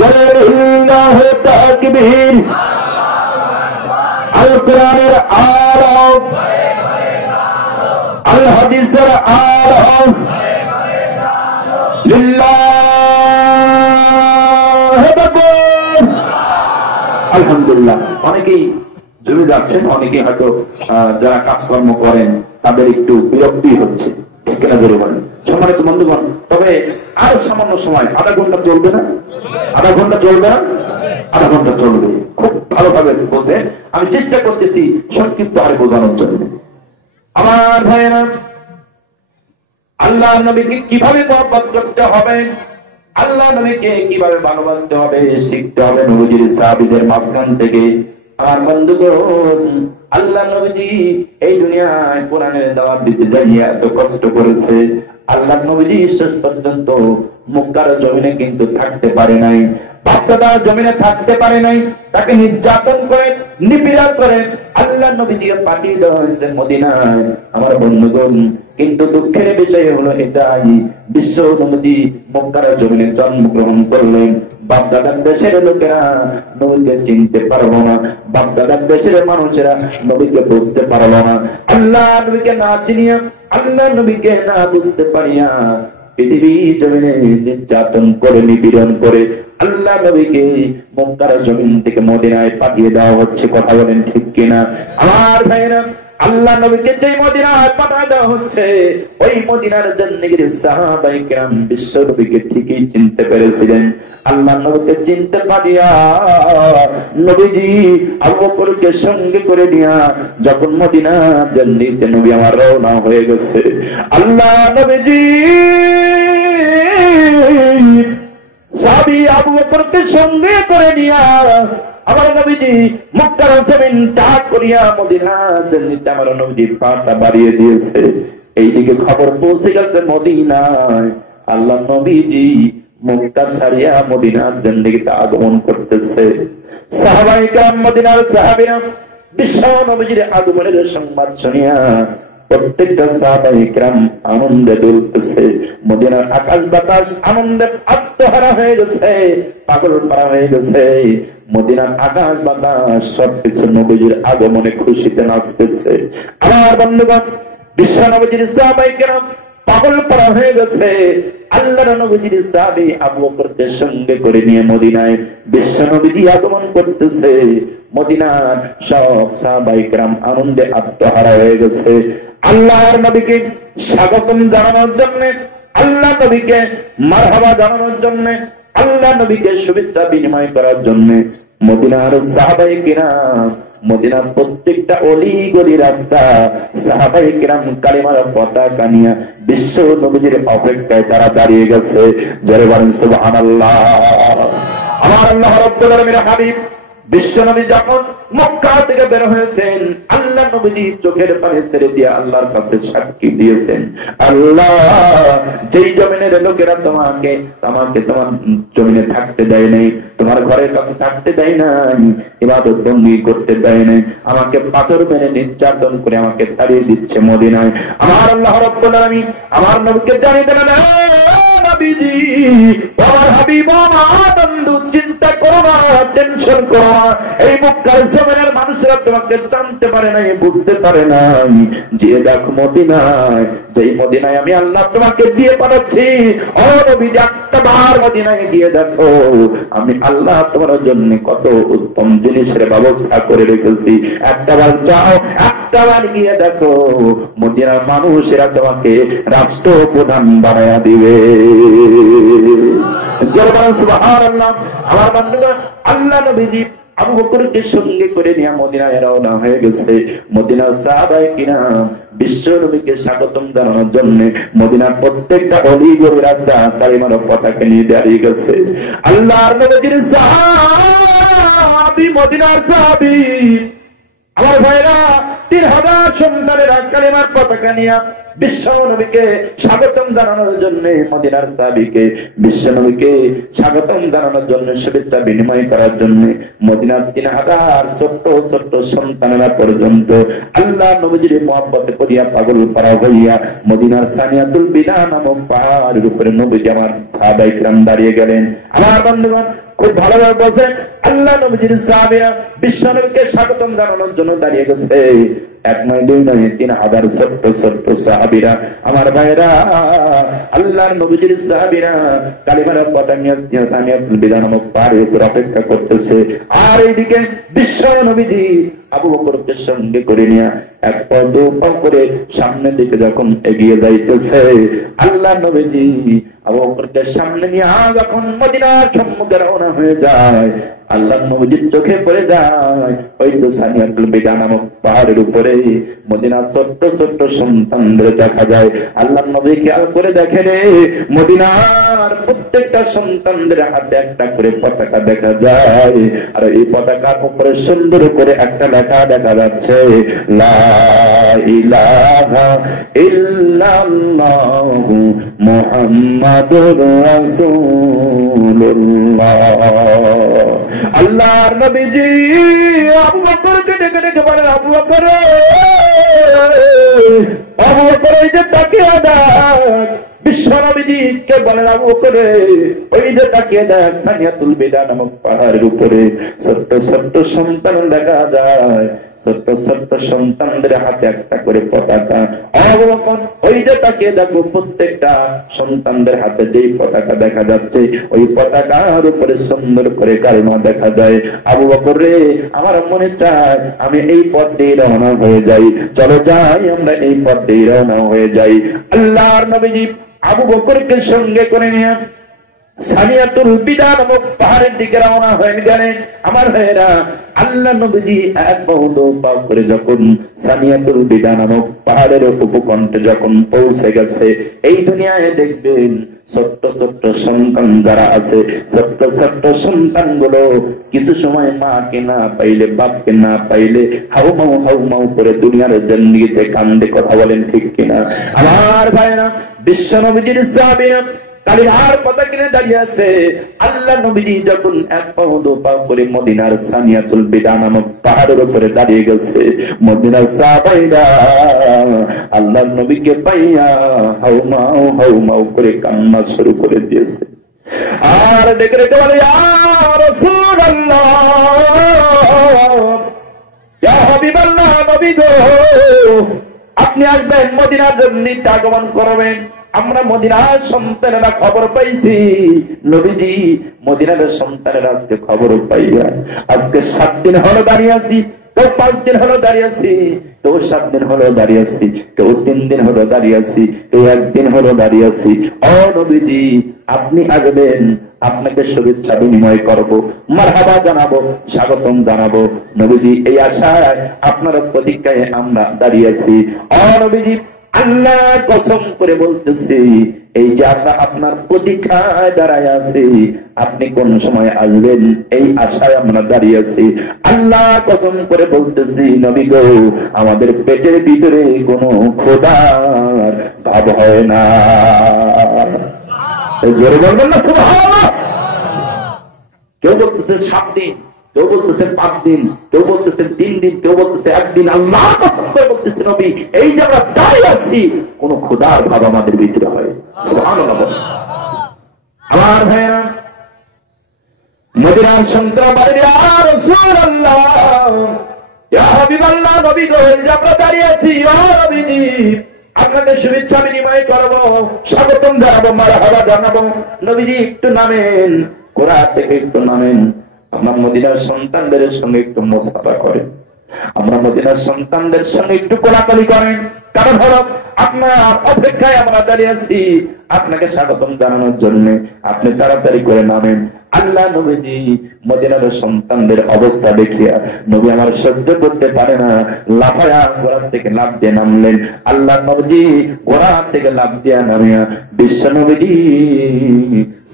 লিল্লাহি তাকবীর। আল কোরআনের আলো, আল হাদিসের আলো, লিল্লাহি তাকবীর। আলহামদুলিল্লাহ। অনেকেই জমে যাচ্ছেন, অনেকে হয়তো যারা কাজকর্ম করেন তাদের একটু বিরক্তি হচ্ছে। ঠিক না ধরে বলেন? সম্মানিত বন্ধুগণ, তবে আর সামান্য সময়, আধা ঘন্টা চলবে না? আধা ঘন্টা চলবে না? আধা ঘন্টা চলবে। খুব ভালোভাবে বোঝেন, আমি চেষ্টা করতেছি সংক্ষিপ্ত হারে বোঝানোর জন্য। আমার ভাইয়েরা, আল্লাহ নবীকে কিভাবে মহব্বত করতে হবে আল্লাহ নবীকে কিভাবে ভালোবাসতে হবে শিখতে হবে নবীজির সাহাবীদের মাঝখান থেকে। আর বন্ধুগণ, আল্লাহ নবীজি এই দুনিয়ায় কোরআনের দাওয়াত দিতে যাইয়া এত কষ্ট করেছে। আল্লাহ নবীজি শেষ পর্যন্ত মক্কার জমিনে কিন্তু থাকতে পারে নাই, বাগদাদের জমিনে থাকতে পারে নাই। তাকে নির্যাতন করে নিপীড়ন করে আল্লাহ নবীজিকে পাঠিয়ে দেওয়া হয়েছে মদিনায়। আমার বন্ধুগণ, কিন্তু দুঃখের বিষয় হলো এটাই, বিশ্ব নবী মক্কার জমিনে জন্মগ্রহণ করলেন। বাগদাদের দেশের লোকেরা নবীকে চিনতে পারলো না, বাগদাদের দেশের মানুষেরা নবীকে বুঝতে পারলো না। আল্লাহ নবীকে না চিনিয়া, আল্লাহ নবীকে না বুঝতে পারিয়া পৃথিবী জমিনে নির্যাতন করে নিপীড়ন করে আল্লাহ নবীকে মক্কার জমিন থেকে মদিনায় পাঠিয়ে দেওয়া হচ্ছে। কথা বলেন ঠিক কিনা আমার ভাইরা? আল্লাহ নবীকে যে মদিনায় পাঠিয়ে দেওয়া হচ্ছে, ওই মদিনার জিন্দেগীর সাহাবায়ে কেরাম বিশ্ব নবীকে ঠিকই চিনতে পেরেছিলেন। আল্লাহ নবীকে চিনতে পারিয়া নবীজি আবু বকরকে সঙ্গে করে নিয়া যখন মদিনার জান্নাতে নবী আমার রওনা হয়ে গেছে, আল্লাহ নবীজি সাহাবী আবু বকরকে সঙ্গে করে নিয়া আমার নবীজি মক্কার জমিন ত্যাগ করিয়া মদিনার জান্নাতে আমার নবীজি পাটা বাড়িয়ে দিয়েছে। এইদিকে খবর পৌঁছে গেছে মদিনায়, আল্লাহ নবীজি মক্কা ছাড়িয়া মদিনার জিন্দেগিতে আগমন করতেছে। সাহাবায়ে কেরাম মদিনার সাহাবীরা বিশ্ব নবীজির আগমনের সংবাদ শুনিয়া প্রত্যেকটা সাহাবায়ে কেরাম আনন্দে দুলতেছে। মদিনার আকাশ বাতাস আনন্দে আত্মহারা হয়ে গেছে, পাগল পারা হয়ে গেছে। মদিনার আকাশ বাতাস সবকিছু নবীজির আগমনে খুশিতে নাচতেছে। আমার বন্ধুগণ, বিশ্ব নবীজির সাহাবায়ে কেরাম পাগল পারা হয়ে গেছে। আল্লাহর নবীজির সাহাবী আবু বকরকে সঙ্গে করে নিয়ে মদিনায় বিশ্ব নবীজি আগমন করতেছে। মদিনার সব সাহাবায়ে কেরাম আনন্দে আত্মহারা হয়ে গেছে। আল্লাহর নবীকে স্বাগতম জানানোর জন্য, আল্লাহ নবীকে মারহাবা জানানোর জন্য, আল্লাহ নবীকে শুভেচ্ছা বিনিময় করার জন্য মদিনার সাহাবায়ে কেরাম, মদিনার প্রত্যেকটা অলি গলি রাস্তা সাহাবায়ে কেরাম কালিমার পতাকা নিয়ে বিশ্ব নবীজির অপেক্ষায় তারা দাঁড়িয়ে গেছে। জোরে বলেন সুবহানাল্লাহ। আমার আল্লাহ রাব্বুল আলামিনের হাবিব বিশ্ব নবী যখন মক্কা থেকে বের হয়েছেন, আল্লাহ নবীজি চোখের পানি ছেড়ে দিয়ে আল্লাহর কাছে সাক্ষী দিয়েছেন, আল্লাহ যেই জমিনের লোকেরা তোমাকে তোমার জমিনে থাকতে দেয় নাই, তোমার ঘরের কাছে থাকতে দেয় নাই, ইবাদত বন্দী করতে দেয় নাই, আমাকে পাথর মেরে নির্যাতন করে আমাকে তাড়িয়ে দিচ্ছে মদিনায়। আমার আল্লাহ রাব্বুল আলামিন আমার নবীকে জানিয়ে দিলেন, নবীজি আমার হাবিব আমার বন্ধু, চিন্তা করো না, টেনশন করো না, এই মক্কার জমিনের মানুষেরা তোমাকে জানতে পারে নাই, বুঝতে পারে নাই, যে দেখো মদিনায়, যেই মদিনায় আমি আল্লাহ তোমাকে দিয়ে পাঠাচ্ছি, ও নবী একটা বার মদিনায় গিয়ে দেখো আমি আল্লাহ তোমার জন্য কত উত্তম জিনিসের ব্যবস্থা করে রেখেছি। একটা বার যাও, একটা বার গিয়ে দেখো মদিনার মানুষেরা তোমাকে রাষ্ট্রপ্রধান বানায়া দিবে। সুবহানাল্লাহ। আমার বন্ধুরা, আল্লাহ নবীজি আবু বকরকে সঙ্গে করে নিয়ে মদিনায় রওনা হয়ে গেছে। মদিনার সাহাবায়ে কিরাম বিশ্ব নবীকে স্বাগতম জানানোর জন্য মদিনার প্রত্যেকটা অলি গলি রাস্তা কালিমার পতাকা নিয়ে দাঁড়িয়ে গেছে। আল্লাহর নবীর সাহাবী, মদিনার সাহাবী আমার ভাইরা 3000 সন্তানেরা কালিমার পতাকা নিয়ে বিশ্ব নবীকে স্বাগতম জানানোর জন্য, মদিনার সাহাবীকে বিশ্ব নবীকে স্বাগতম জানানোর জন্য, শুভেচ্ছা বিনিময় করার জন্য মদিনার 3000 ছোট্ট ছোট্ট সন্তানেরা পর্যন্ত আল্লাহ নবীজির মহব্বতে করিয়া পাগল পারা হইয়া মদিনার সানিয়াতুল বিদা নামক পাহাড়ের উপরে নবীজি আমার সাহাবায়ে কেরাম দাঁড়িয়ে গেলেন। আমার বন্ধুগণ, খুব ভালোভাবে বলছেন, আল্লাহ নবীজির সাহাবীরা বিশ্ব নবীকে স্বাগতম জানানোর জন্য দাঁড়িয়ে গেছে। 1 নয় 2 নয় 3000 ছোট্ট ছোট্ট সাহাবীরা আমার ভাইরা, আল্লাহর নবীজির সাহাবীরা কালিমার পতাকা নিয়ে সানিয়াতুল বিদা নামক পাহাড়ের উপর অপেক্ষা করতেছে। আর এইদিকে বিশ্ব নবীজি আবু বকরকে সঙ্গে করে নিয়ে এক পা দু পা করে সামনের দিকে যখন এগিয়ে যাইতেছে, আল্লাহ নবীজি আবু বকরকে সামনে নিয়ে যখন মদিনার সম্মুখে রওনা হয়ে যায়, আল্লাহ নবীর চোখে পড়ে যায় ওই তো সানিয়াতুল বিদা নামক পাহাড়ের উপরে মদিনার ছোট্ট ছোট্ট সন্তানদের দেখা যায়। আল্লাহ নবী খেয়াল করে দেখে রে মদিনার প্রত্যেকটা সন্তানদের হাতে একটা করে পতাকা দেখা যায়, আর এই পতাকার উপরে সুন্দর করে একটা লেখা দেখা যাচ্ছে, লা ইলাহা ইল্লাল্লাহু মুহাম্মাদুর রাসূলুল্লাহ। আল্লাহর নবীজি আবু বকরকে ডেকে ডেকে বলেন, আবু বকর, আবু বকর এই যে তাকিয়ে দেখ। বিশ্ব নবীজিকে বলেন, আবু বকর ওই যে তাকিয়ে দেখ, সানিয়াতুল বিদা নামক পাহাড়ের উপরে ছোট্ট ছোট্ট সন্তান দেখা যায়, ছোট্ট ছোট্ট সন্তানদের হাতে একটা করে পতাকা। আবু বকর ওই যে তাকিয়ে দেখো, প্রত্যেকটা সন্তানদের হাতে যেই পতাকা দেখা যাচ্ছে ওই পতাকার উপরে সুন্দর করে কালিমা দেখা যায়। আবু বকর রে, আমার মনে চায় আমি এই পথ দিয়ে রওনা হয়ে যাই, চলো যাই আমরা এই পথ দিয়ে রওনা হয়ে যাই। আল্লাহর নবীজি আবু বকরকে সঙ্গে করে নিয়ে সানিয়াতুল বিদা নামক পাহাড়ের দিকে রওনা হয়ে গেলেন। আমার ভাইয়েরা, আল্লাহ নবীজি এক বহু পা করে যখন সানিয়াতুল বিদা নামক পাহাড়ের উপকণ্ঠে যখন পৌঁছে গেছে, এই দুনিয়ায় দেখবেন ছোট্ট ছোট্ট সন্তান যারা আছে, ছোট্ট ছোট্ট সন্তান গুলো কিছু সময় মাকে না পাইলে, বাপকে না পাইলে হাউমাউ করে দুনিয়ার জিন্দেগিতে কান্দে। কথা বলেন ঠিক কিনা? আমার ভাইয়েরা, বিশ্ব নবীজির সাহাবীরা কালিমার কথা কিনে দাঁড়িয়ে আছে। আল্লাহ নবীজি যখন এক পাও দু পাও করে মদিনার সানিয়াতুল বিদা নামক পাহাড়ের উপরে দাঁড়িয়ে গেছে, মদিনার সাহাবাইরা আল্লাহ নবীকে পাইয়া হাউমাউ করে কান্না শুরু করে দিয়েছে। আর ডেকে ডেকে বলে, ইয়া রাসূলুল্লাহ, ইয়া হাবিবাল্লাহ, নবী গো আপনি আসবেন, মদিনার জন্য আগমন করবেন। আমরা মদিনার সন্তানেরা খবর পাইছি, নবীজি মদিনার সন্তানেরা আজকে খবর পাইয়া আজকে 7 দিন হলো দাঁড়িয়ে আছি, কেউ 5 দিন হলো দাঁড়িয়ে আছি, কেউ 7 দিন হলো দাঁড়িয়ে আছি, কেউ 3 দিন হলো দাঁড়িয়ে আছি, কেউ 1 দিন হলো দাঁড়িয়ে আছি। ও নবীজি আপনি আসবেন, আপনাকে শুভেচ্ছা বিনিময় করবো, মারহাবা জানাবো, স্বাগতম জানাবো। নবীজি এই আশায় আপনার প্রতীক্ষায় আমরা দাঁড়িয়ে আছি। ও নবীজি আল্লাহ কসম করে বলতেছি, এই যে আমরা আপনার প্রতীক্ষায় দাঁড়ায় আছি, আপনি কোন সময় আসবেন এই আশায় আমরা দাঁড়িয়ে আছি। আল্লাহ কসম করে বলতেছি, নবী গো আমাদের পেটের ভিতরে কোনো খোদার ভাব হয় না। জোরে বলবেন না সুবহানাল্লাহ? কেউ বলতেছে 7 দিন, কেউ বলতেছে 5 দিন, কেউ বলতেছে 3 দিন, কেউ বলতেছে 1 দিন। আল্লাহ কসম করে বলতেছে নবী এই যে আমরা দাঁড়িয়ে আছি কোন খোদার ভাব আমাদের ভিতরে হয়। সুবহানাল্লাহ। আমার ভাইরা, মদিনার সন্তান বলে, ইয়া রাসূলুল্লাহ, ইয়া হাবিবাল্লাহ, নবী গো এই যে আমরা দাঁড়িয়ে আছি, ও নবীজি আপনাদের শুভেচ্ছা বিনিময় করবো, স্বাগতম জানাবো, মারহাবা জানাবো। নবীজি একটু নামেন, কোরআন থেকে একটু নামেন, আমরা মদিনার সন্তানদের সঙ্গে একটু মুসাফা করেন, আমরা মদিনার সন্তানদের সঙ্গে একটু কোলাকুলি করেন। কারণ হলো আপনার অপেক্ষায় আমরা দাঁড়িয়ে আছি আপনাকে স্বাগতম জানানোর জন্য, আপনি তাড়াতাড়ি করে নামেন। আল্লাহ নবীজি মদিনার সন্তানদের অবস্থা দেখিয়া নবী আমার সহ্য করতে পারে না, লাফায়া ঘোড়া থেকে লাফ দিয়ে নামলেন। আল্লাহ নবীজি ঘোড়া থেকে লাফ দিয়া নামিয়া বিশ্ব নবীজি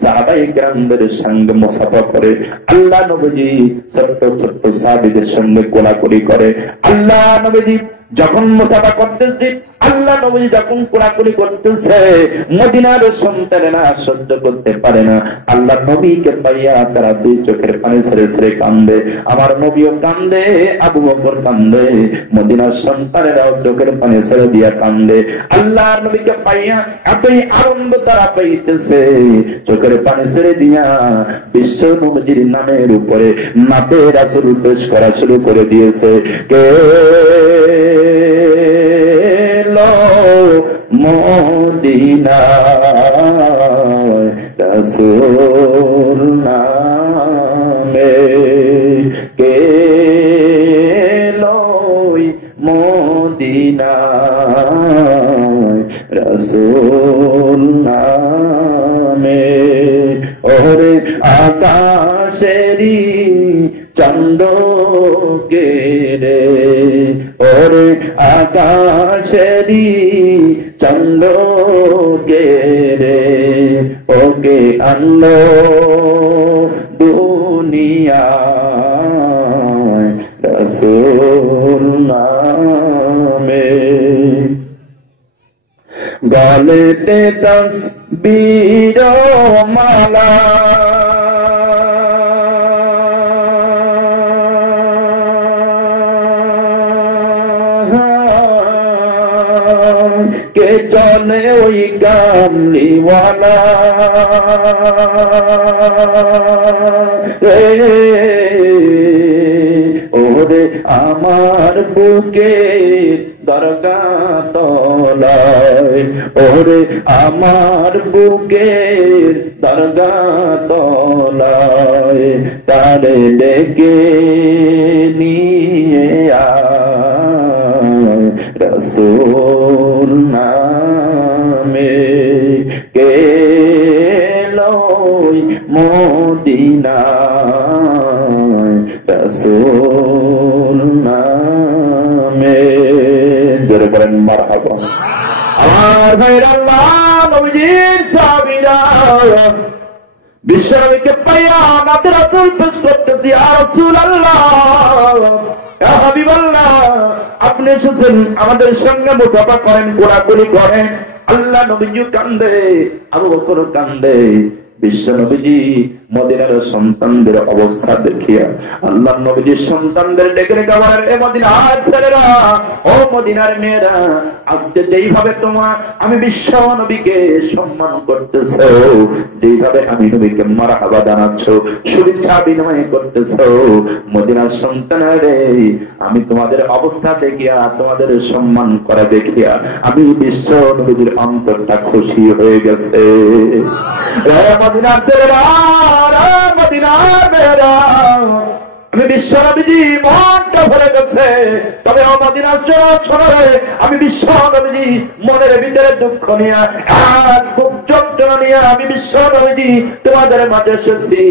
সাহাবায়ে কেরামদের সঙ্গে মুসাফা করে, আল্লাহ নবীজি ছোট্ট ছোট্ট সাহাবীদের সঙ্গে কোলাকুলি করে। আল্লাহ নবীজি যখন মুসাফা করতেছে, আল্লাহ নবী যখন কোলাকুলি করতেছে, মদিনার সন্তানেরা সহ্য করতে পারে না। আল্লাহ নবীকে পাইয়া তারা 2 চোখের পানি ছেড়ে ছেড়ে কান্দে। আমার নবীও কান্দে, আবু বকর কান্দে, মদিনার সন্তানেরাও চোখের পানি ছেড়ে দিয়া কান্দে। আল্লাহ নবীকে পাইয়া এতই আনন্দ তারা পাইতেছে, চোখের পানি ছেড়ে দিয়া বিশ্ব নবীর নামের উপরে নাতে রাসূল পেশ করা শুরু করে দিয়েছে। কে মদিনায় রাসূল নামে, কে লই মদিনায় রাসূল নামে। ওরে আকাশেরি চন্দ্রকে রে ওরে আকাশেরি চন্দ্রকে রে ওকে আনলো দুনিয়ায় রাসূল নামে গলেতে তসবির মালা কে চলে ওই কামলিওয়ালা ওরে আমার বুকে দরগা তলায় ওরে আমার বুকের দরগা তলায় তারে ডেকে নিয়ে আয় রাসূল নামে কে লই মদিনায় রাসূল নামে জোরে বলেন মারহাবা। আমার ভাইরা আল্লাহ নবীজির সাহাবীরা বিশ্বনবীকে পাইয়া আমাদের রাসূল পেশ করতেছি, ইয়া রাসূলুল্লাহ ইয়া হাবিবাল্লাহ আপনি এসেছেন আমাদের সঙ্গে মুসাফা করেন, কোলাকুলি করেন। আল্লাহ নবীজি কান্দে, আবু বকর কান্দে। বিশ্ব নবীজি মদিনার সন্তানদের অবস্থা দেখিয়া আল্লাহ নবীজির সন্তানদের ডেকে রেখে বলেন, এ মদিনার ছেলেরা, ও মদিনার মেয়েরা, আজকে যেইভাবে তোমার আমি বিশ্ব নবীকে সম্মান করতেছ, যেইভাবে আমি নবীকে মারহাবা জানাচ্ছ, শুভেচ্ছা বিনিময় করতেছ, মদিনার সন্তানেরা আমি তোমাদের অবস্থা দেখিয়া তোমাদের সম্মান করা দেখিয়া আমি বিশ্ব নবীজির অন্তরটা খুশি হয়ে গেছে। মদিনার ছেলেরা, মদিনার মেয়েরা, আমি বিশ্ব নবীজি মনটা ভরে গেছে। তবে মদিনার শোনো রে, আমি বিশ্ব নবীজি মনের ভিতরে দুঃখ নিয়ে খুব যন্ত্রণা নিয়ে আমি বিশ্ব নবীজি তোমাদের মাঝে এসেছি।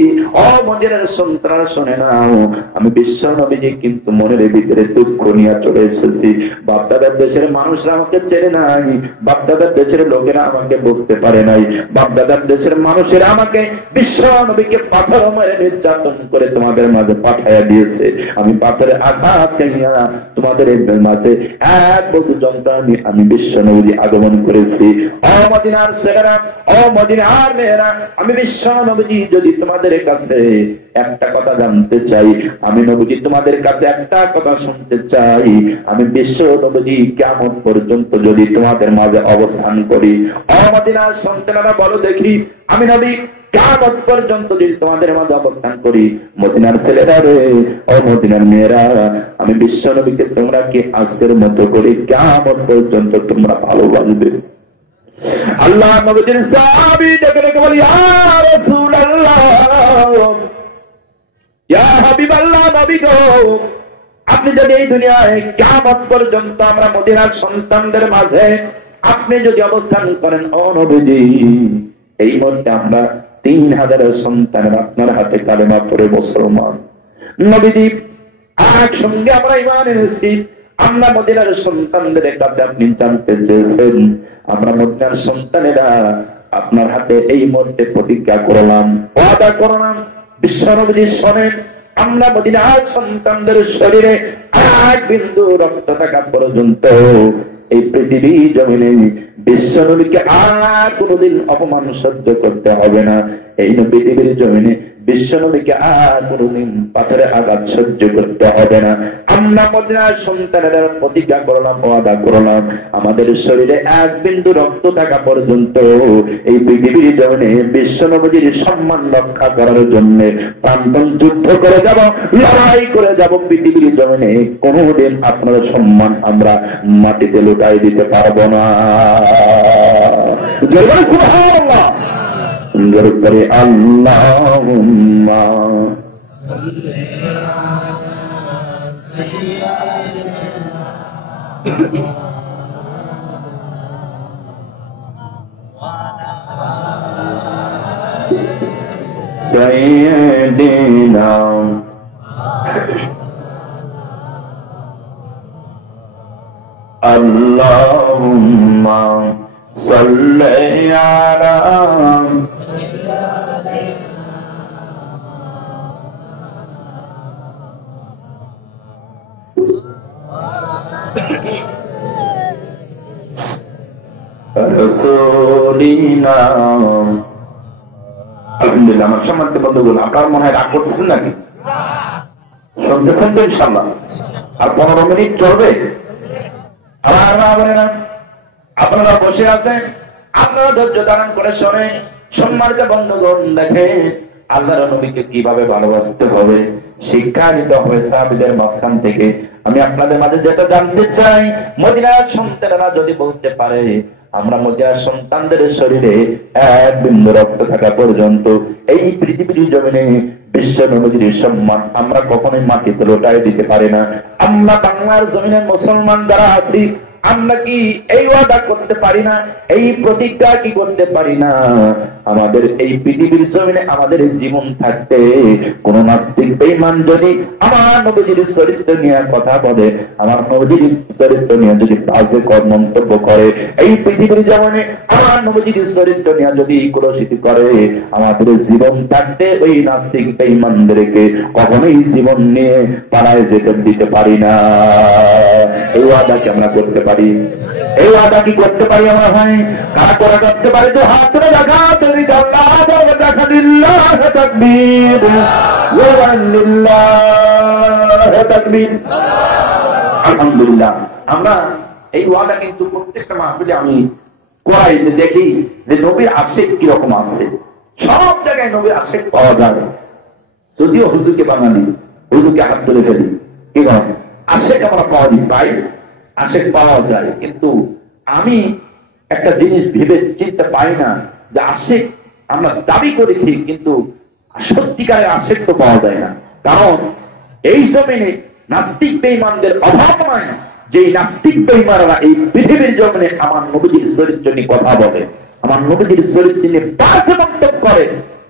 ও মদিনার সন্তান শোনে নাও, আমি বিশ্ব নবীজি কিন্তু মনের ভিতরে দুঃখ নিয়ে চলে এসেছি। বাপদাদার দেশের মানুষরা আমাকে চেনে নাই, বাপদাদার দেশের লোকেরা আমাকে বুঝতে পারে নাই, বাপদাদার দেশের মানুষেরা আমাকে বিশ্ব নবীকে পাথর মেরে নির্যাতন করে তোমাদের মাঝে পাঠায় দিয়েছে। আমি পাথরে আঘাত খাইয়া তোমাদের মাঝে এক বহু যন্ত্রণা নিয়ে আমি বিশ্ব নবী আগমন করেছি। ও মদিনার ছেলেরা, ও মদিনার মেয়েরা, আমি বিশ্ব নবী যদি তোমাদের কাছে একটা কথা জানতে চাই, আমি নবী তোমাদের কাছে একটা কথা শুনতে চাই, আমি বিশ্ব নবী কিয়ামত পর্যন্ত যদি তোমাদের মাঝে অবস্থান করি, ও মদিনার সন্তানেরা বলো দেখি, আমি নবী কিয়ামত পর্যন্ত যদি তোমাদের মাঝে অবস্থান করি, মদিনার ছেলেরা রে, ও মদিনার মেয়েরা, আমি বিশ্ব নবীকে তোমরা কি আজকের মতো করে কিয়ামত পর্যন্ত তোমরা ভালোবাসবে? আল্লাহ নবীর সাহাবী ডেকে ডেকে বলি, ইয়া রাসূলুল্লাহ, ইয়া হাবিবাল্লাহ, নবী গো, আপনি যদি এই দুনিয়ায় কিয়ামত পর্যন্ত আমরা মদিনার সন্তানদের মাঝে আপনি যদি অবস্থান করেন, ও নবীজি, এই মুহূর্তে আমরা 3000 সন্তানের আপনার হাতে কালেমা পড়ে মুসলমান। নবীজি একসঙ্গে আমরা ঈমান এনেছি। আমরা মদিনার সন্তানদের কাছে আপনি জানতে চেয়েছেন, আমরা মদিনার সন্তানেরা আপনার হাতে এই মুহূর্তে প্রতিজ্ঞা করলাম, ওয়াদা করলাম, বিশ্ব নবীজি শোনেন, আমরা মদিনার সন্তানদের শরীরে এক বিন্দু রক্ত থাকা পর্যন্ত এই পৃথিবী জমিনে বিশ্ব নবীকে আর কোনদিন অপমান সহ্য করতে হবে না। এই পৃথিবীর জমিনে বিশ্ব নবীকে আর কোনদিন পাথরে আঘাত সহ্য করতে হবে না। আমরা মদিনার সন্তানেরা প্রতিজ্ঞা করলাম, ওয়াদা করলাম, আমাদের শরীরে এক বিন্দু রক্ত থাকা পর্যন্ত এই পৃথিবীর জমিনে বিশ্ব নবীর সম্মান রক্ষা করার জন্য প্রাণপণ যুদ্ধ করে যাব, লড়াই করে যাব। পৃথিবীর জমিনে কোনদিন আপনার সম্মান আমরা মাটিতে লুটাই দিতে পারবো না। জয় সুবহানাল্লাহ, সুন্দর করে আল্লাহুম্মা সাইয়্যিদিনা আল্লাহুম্মা সাল্লি আলা রাসূলিনা। আলহামদুলিল্লাহ। আমার সম্মানিত বন্ধুগণ, আপনার মনে হয় রাগ করতেছেন নাকি? শুনতেছেন তো ইনশাআল্লাহ? আর 15 মিনিট চলবে। আপনারা বসে আছেন, আপনারা ধৈর্য ধারণ করে শোনে। সম্মানিত বন্ধুগণ, দেখেন আল্লাহর নবীকে কিভাবে ভালোবাসতে হবে শিক্ষা নিতে হবে সাহাবীদের মাঝখান থেকে। আমি আপনাদের মাঝে যেটা জানতে চাই, মদিনার সন্তানেরা যদি বলতে পারে আমরা মদিনার সন্তানদের শরীরে এক বিন্দু রক্ত থাকা পর্যন্ত এই পৃথিবীর জমিনে বিশ্ব নবীর সম্মান আমরা কখনোই মাটিতে লুটায় দিতে পারি না। আমরা বাংলার জমিনে মুসলমান যারা আছি, আমরা কি এই ওয়াদা করতে পারি না, এই প্রতিজ্ঞা কি করতে পারি না, আমাদের এই পৃথিবীর জমিনে আমাদের জীবন থাকতে কোন নাস্তিক বেঈমান যদি আমার নবীর চরিত্র নিয়ে কথা বলে, আমার নবীর চরিত্র নিয়ে যদি বাজে মন্তব্য করে, এই পৃথিবীর জমিনে আমার নবীর চরিত্র নিয়ে যদি কুলসিত করে, আমাদের জীবন থাকতে ওই নাস্তিক বেঈমানদেরকে কখনোই জীবন নিয়ে পালায় যেতে দিতে পারি না। এই ওয়াদা কি আমরা করতে পারি? এই ওয়াদা কি করতে পারি আমরা? ভাই কারা করা করতে পারি? তো হাত তুলে দেখা তুমি আলহামদুলিল্লাহ। আমরা এই ওয়াদা কিন্তু প্রত্যেকটা মাহফিলে আমি করাই, যে দেখি যে নবীর আশিক কিরকম আছে। সব জায়গায় নবীর আশিক পাওয়া যায়, যদিও হুজুরকে বানানি, হুজুরকে হাত তুলে ফেলি, কি বলেন আশিক আমরা পাওয়া পাই, আশিক পাওয়া যায়। কিন্তু আমি একটা জিনিস ভেবে চিন্তা পাই না যে আশিক আমরা দাবি করি ঠিক, কিন্তু সত্যিকারের আশিক তো পাওয়া যায় না। কারণ এই জমিনে নাস্তিক বেঈমানদের অভাব নয়, যে নাস্তিক বেঈমানরা এই পৃথিবীর জমিনে আমার নবীর চরিত্র নিয়ে কথা বলে, আমার নবীর চরিত্র নিয়ে বাজে মন্তব্য করে।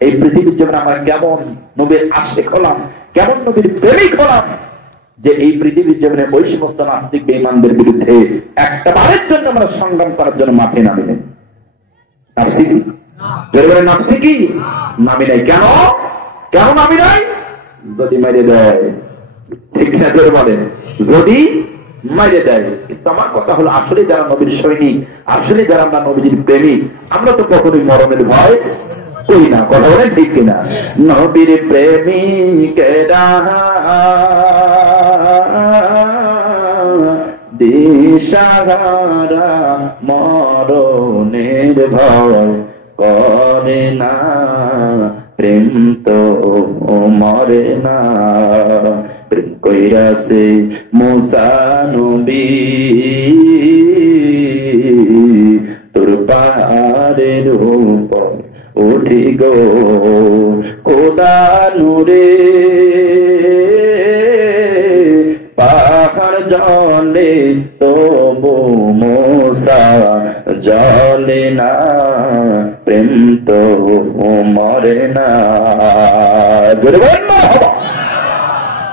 এই পৃথিবীর জমিনে আমরা কেমন নবীর আশিক হলাম, কেমন নবীর প্রেমিক হলাম, যে এই পৃথিবীর জমিনে ওই সমস্ত নাস্তিক বেঈমানদের বিরুদ্ধে একটা বারের জন্য আমরা সংগ্রাম করার জন্য মাঠে নামি নেই। নাফসি কি নাফসি কি নামি নাই? কেন কেন নামি নাই? যদি মেরে দেয়, ঠিক না? জোরে বলেন, যদি মেরে দেয়। কিন্তু আমার কথা হলো, আসলে যারা নবীর সৈনিক, আসলে যারা আমরা নবীর প্রেমিক, আমরা তো কখনোই মরণের ভয় করি না। কথা বলেন ঠিক কিনা? নবীর প্রেমিকেরা দিশাহারা মরণের ভয় করে না, প্রেম তো মরে না। প্রেম কইরাছে মুসা নবী তোর পাহাড়ের উপর উঠি গো, খোদা নূরে পাহাড় জলে তবু মুসা জলে না, প্রেম তো মরে না।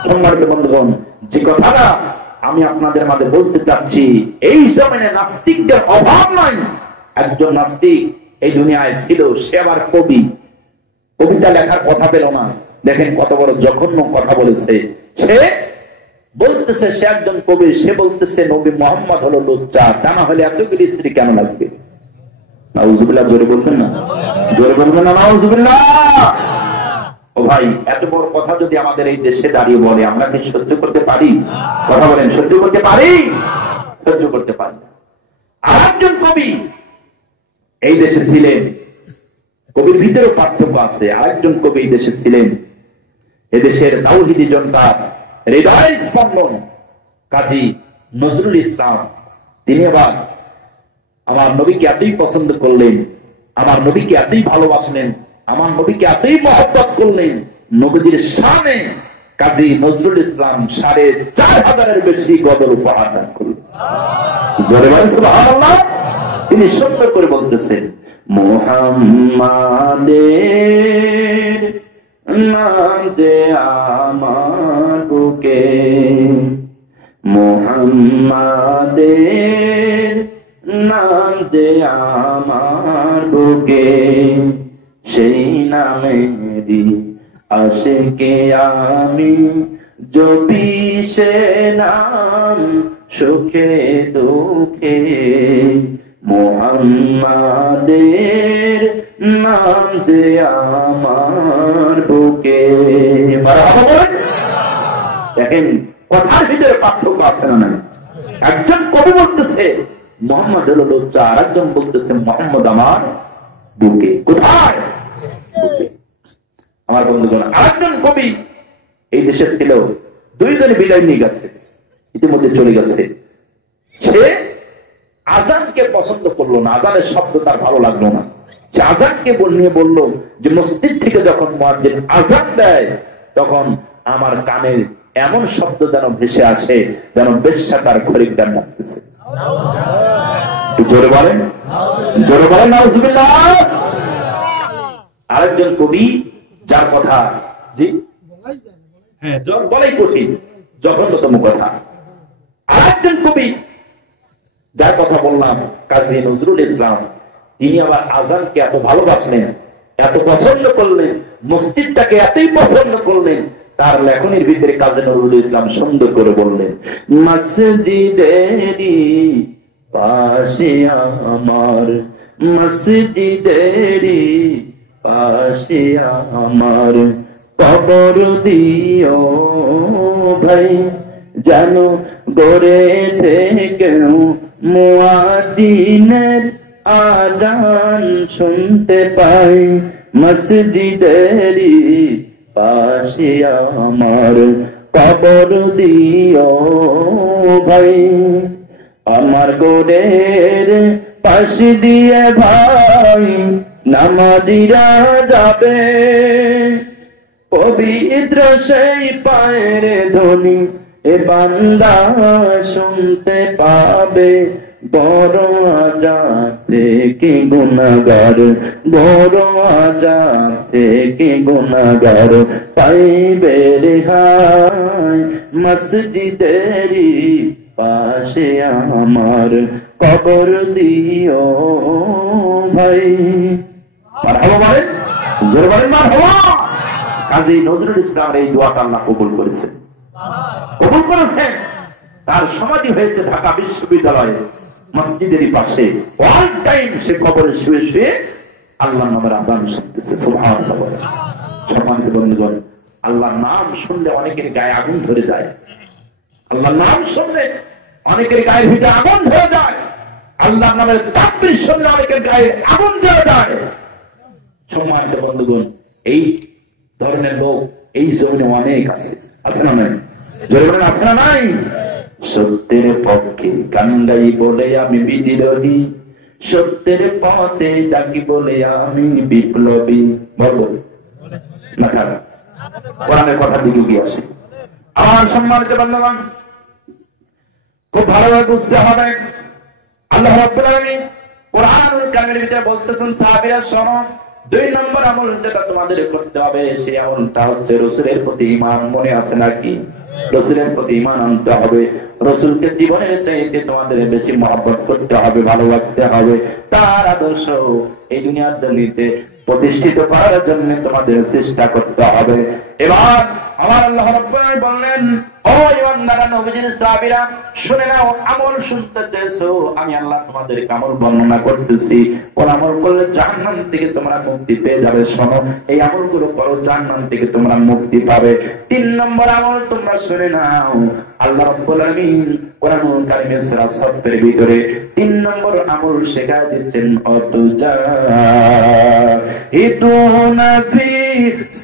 সম্মানিত বন্ধুগণ, যে কথাটা আমি আপনাদের মাঝে বলতে চাচ্ছি, এই জমিনে নাস্তিকদের অভাব নাই। একজন নাস্তিক এই দুনিয়ায় ছিল, সে আবার কবি, কবিতা লেখার কথা পেল না। দেখেন কত বড় জঘন্য কথা বলেছে। সে বলতেছে সে একজন কবি, সে বলতেছে নবী মোহাম্মদ হলো লুচ্চা, তা না হলে এতগুলি স্ত্রী কেন লাগবে? নাউজুবিল্লাহ। জোরে বলবেন না? জোরে বলবেন না? নাউজুবিল্লাহ। ও ভাই, এত বড় কথা যদি আমাদের এই দেশে দাঁড়িয়ে বলে, আমরা কি সহ্য করতে পারি? কথা বলেন, সহ্য করতে পারি? সহ্য করতে পারি। আর একজন কবি এই দেশে ছিলেন, কবির ভিতরেও পার্থক্য আছে। আরেকজন কবি এই দেশে ছিলেন, এদেশের তাওহীদি জনতা হৃদয় স্পন্দন কাজী নজরুল ইসলাম। তিনি আবার আমার নবীকে এতই পছন্দ করলেন, আমার নবীকে এতই ভালোবাসলেন, আমার নবীকে এতই মহব্বত করলেন, নবীজির শানে কাজী নজরুল ইসলাম ৪,৫০০-এর বেশি গজল উপহার দান করলেন। জোরে বলেন সুবহানাল্লাহ। তিনি সুন্দর করে বলতেছেন, মুহাম্মাদের নাম যে আমার বুকে মুহাম্মাদের নাম দে আমার বুকে, সেই নামেরই আশিকে আমি জপি সে নাম সুখে দুঃখে। মুহাম্মাদের নাম দে আমার বুকে। দেখেন কথার ভিতরে পার্থক্য আছে না? একজন কবি বলতেছে মোহাম্মদ হলো লজ্জা, আর একজন বলতেছে মোহাম্মদ আমার বুকে। কোথায়? আমার বন্ধুগণ, আরেকজন কবি এই দেশে ছিল, দুইজনে বিদায় নিয়ে গেছে, ইতিমধ্যে চলে গেছে। সে আজানকে পছন্দ করলো না, আজানের শব্দ তার ভালো লাগলো না। সে আজানকে নিয়ে বললো যে মসজিদ থেকে যখন মুয়াজ্জিন আজান দেয় তখন আমার কানে এমন শব্দ যেন ভেসে আসে যেন বেশ্যা তার খরিদ্দার ডাকতেছে। জোরে বলেন, জোরে বলেন নাউজুবিল্লাহ। আরেকজন কবি যার কথা জি হ্যাঁ বলাই কঠিন, জঘন্যতম কথা। আরেকজন কবি যার কথা বললাম কাজী নজরুল ইসলাম, তিনি আবার আজানকে এত ভালোবাসলেন, এত পছন্দ করলেন, মসজিদটাকে এতই পছন্দ করলেন, তার লেখনের ভিতরে কাজী নজরুল ইসলাম সুন্দর করে বললেন, মসজিদেরি পাশে আমার, মসজিদেরি পাশে আমার কবর দিও ভাই, যেন গড়ে থেকে মুয়াজ্জিনের আজান শুনতে পাই। মসজিদেরি পাশে আমার কবর দিও ভাই, আমার গোরের পাশ দিয়ে ভাই নামাজিরা যাবে, পবিত্র সেই পায়ের ধ্বনি এ বান্দা শুনতে পাবে। বড় আজাব থেকে গুনাহগার, বড় আজাব থেকে গুনাহগার পাইবে রেহাই। মসজিদেরি পাশে আমার কবর দিও ভাই। মারহাবা বলেন, জোরে বলেন মারহাবা। কাজী নজরুল ইসলামের এই দোয়াটা আল্লাহ কবুল করেছেন, কবুল করেছেন। তার সমাধি হয়েছে ঢাকা বিশ্ববিদ্যালয়ে মসজিদেরই পাশে। অল টাইম সে কবরে শুয়ে শুয়ে আল্লাহর নামের আযান শুনতেছে। সুবহানাল্লাহ। সম্মানিত বন্ধুগণ, আল্লাহর নাম শুনলে অনেকের গায়ে আগুন ধরে যায়, আল্লাহর নাম শুনলে অনেকের গায়ের ভিতরে আগুন ধরে যায়, আল্লাহর নামের তাকবীর শুনলে অনেকের গায়ে আগুন ধরে যায়। সম্মানিত বন্ধুগণ, এই ধরনের লোক এই জমিনে অনেক আছে, আছে না নাই? জোরে বলেন আছে না নাই? সত্যের পক্ষে কান্দাই বলে আমি বিদ্রোহী, সত্যের পথে ডাকি বলে আমি বিপ্লবী। বলো না খারাপ? কোরআনের কথা দিকে কি আসে? আমার সম্মানিত বন্ধুগণ, খুব ভালোভাবে বুঝতে হবে। আল্লাহ রাব্বুল আলামিন কোরআনুল কারীমের ভিতরে বলতেছেন, সাহাবীরা শোনো, 2 নম্বর আমল যেটা তোমাদের করতে হবে সেই আমলটা হচ্ছে রাসূলের প্রতি ঈমান। মনে আছে নাকি? রাসূলের প্রতি ঈমান আনতে হবে, রাসূলকে জীবনের চাইতে তোমাদের বেশি মহব্বত করতে হবে, ভালোবাসতে হবে। তার আদর্শ এই দুনিয়ার জমিতে প্রতিষ্ঠিত করার জন্য তোমাদের চেষ্টা করতে হবে। এবার আমার আল্লাহ রাব্বুল আলামিন বললেন, ও ইমানদার নবীজির সাহাবীরা শুনে নাও, আমল শুনতে চাইছো, আমি আল্লাহ তোমাদেরকে আমল বর্ণনা করতেছি। কোন আমল করলে জাহান্নাম থেকে তোমরা মুক্তি পেয়ে যাবে। শোনো, এই আমলগুলো করো, জাহান্নাম থেকে তোমরা মুক্তি পাবে। 3 নম্বর আমল তোমরা শুনে নাও, আল্লাহ রাব্বুল আলামিন কোরআনুল কারীমের সূরা সাফের ভিতরে 3 নম্বর আমল শেখায় দিচ্ছেন, অতুজাহিদুনা ফি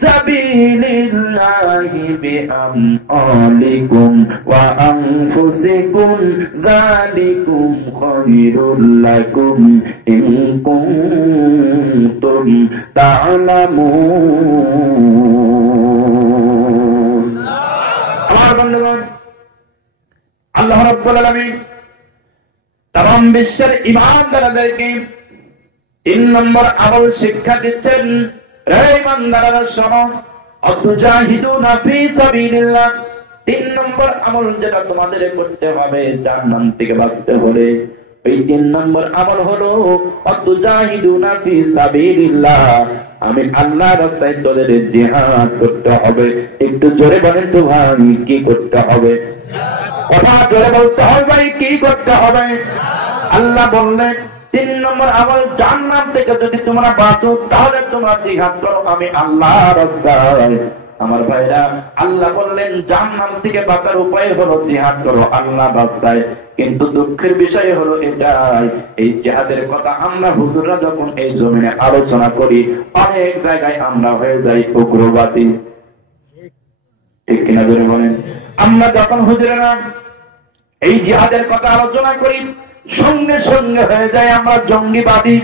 সাবিলিল্লাহি বিআমওয়ালিকুম ওয়া আনফুসিকুম যালিকুম খায়রুল লাকুম ইন কুনতুম তা'লামুন। আমার বন্ধুগণ, আল্লাহ রাব্বুল আলামিন তাম বিশ্বের ঈমানদারদেরকে 3 নম্বর আমল শিক্ষা দিচ্ছেন। হে ঈমানদাররা শোনো, অতুজাহিদুনা ফি সাবিলিল্লাহ, তিন নম্বর আমল যেটা তোমাদের করতে হবে জাহান্নাম থেকে বাঁচতে হলে, এই 3 নম্বর আমল হলো আতুজাহিদুনা ফি সাবিলিল্লাহ, আমি আল্লাহর রাস্তায় তোদের জিহাদ করতে হবে। একটু জোরে বলেন তো ভাই কি করতে হবে? কথা জোরে বলতে হবে ভাই, কি করতে হবে? আল্লাহ বললেন 3 নম্বর আমল, জাহান্নাম থেকে যদি তোমরা বাঁচো তাহলে তোমরা জিহাদ করো আমি আল্লাহর রাস্তায়। আমার ভাইরা, আল্লাহ বললেন জাহান্নাম থেকে বাঁচার উপায় হলো জিহাদ করো আল্লাহর রাস্তায়। কিন্তু দুঃখের বিষয় হলো এটাই, এই জিহাদের কথা আমরা হুজুররা যখন এই জমিনে আলোচনা করি অনেক জায়গায় আমরা হয়ে যাই উগ্রবাদী। ঠিক কিনা জোরে বলেন? আমরা যখন হুজুরেরা এই জিহাদের কথা আলোচনা করি সঙ্গে সঙ্গে হয়ে যায় আমরা জঙ্গিবাদী।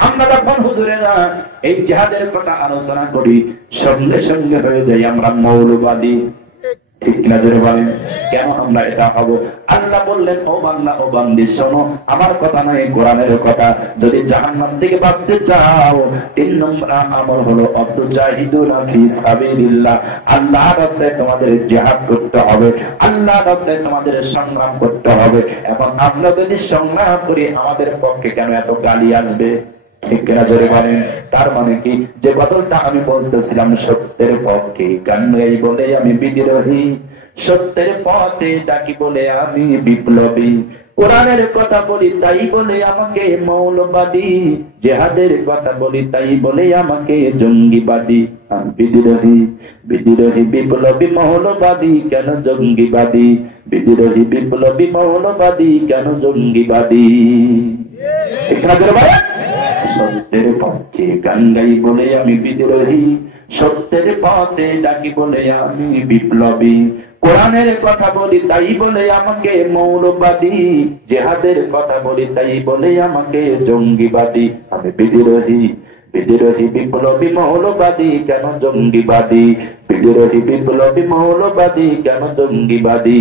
আমরা যখন হুজুরেরা এই জিহাদের কথা আলোচনা করি সঙ্গে সঙ্গে হয়ে যাই আমরা মৌলবাদী। ঠিক কিনা জোরে বলেন? কেন আমরা এটা হব? আল্লাহ বললেন ও বান্দা ও বান্দি শোনো, আমার কথা নয় কোরআনের কথা, যদি জাহান্নাম থেকে বাঁচতে চাও 3 নম্বর আমল হলো আতুজাহিদুনা ফি সাবিলিল্লাহ, আল্লাহর রাস্তায় তোমাদের জিহাদ করতে হবে, আল্লাহর রাস্তায় তোমাদের সংগ্রাম করতে হবে। এখন আমরা যদি সংগ্রাম করি আমাদের পক্ষে কেন এত গালি আসবে? ঠিক কিনা জোরে বলেন? তার মানে কি, যে বদলটা আমি বলতেছিলাম সত্যের পক্ষে গান গাই বলে আমি বিদ্রোহী, সত্যের পথে ডাকি বলে আমি বিপ্লবী, কোরআনের কথা বলি তাই বলে আমাকে মৌলবাদী, জিহাদের কথা বলি তাই বলে আমাকে জঙ্গিবাদী। বিদ্রোহী বিদ্রোহী বিপ্লবী মৌলবাদী কেন জঙ্গিবাদী, বিদ্রোহী বিপ্লবী মৌলবাদী কেন জঙ্গিবাদী? ঠিক না জোরে বলেন? সত্যের পক্ষে গান গাই বলে আমি বিদ্রোহী, সত্যের পথে ডাকি বলে আমি বিপ্লবী, কোরআনের কথা বলি তাই বলে আমাকে মৌলবাদী, জিহাদের কথা বলি তাই বলে আমাকে জঙ্গিবাদী। আমি বিদ্রোহী বিদ্রোহী বিপ্লবী মৌলবাদী কেন জঙ্গিবাদী, বিদ্রোহী বিপ্লবী মৌলবাদী কেন জঙ্গিবাদী?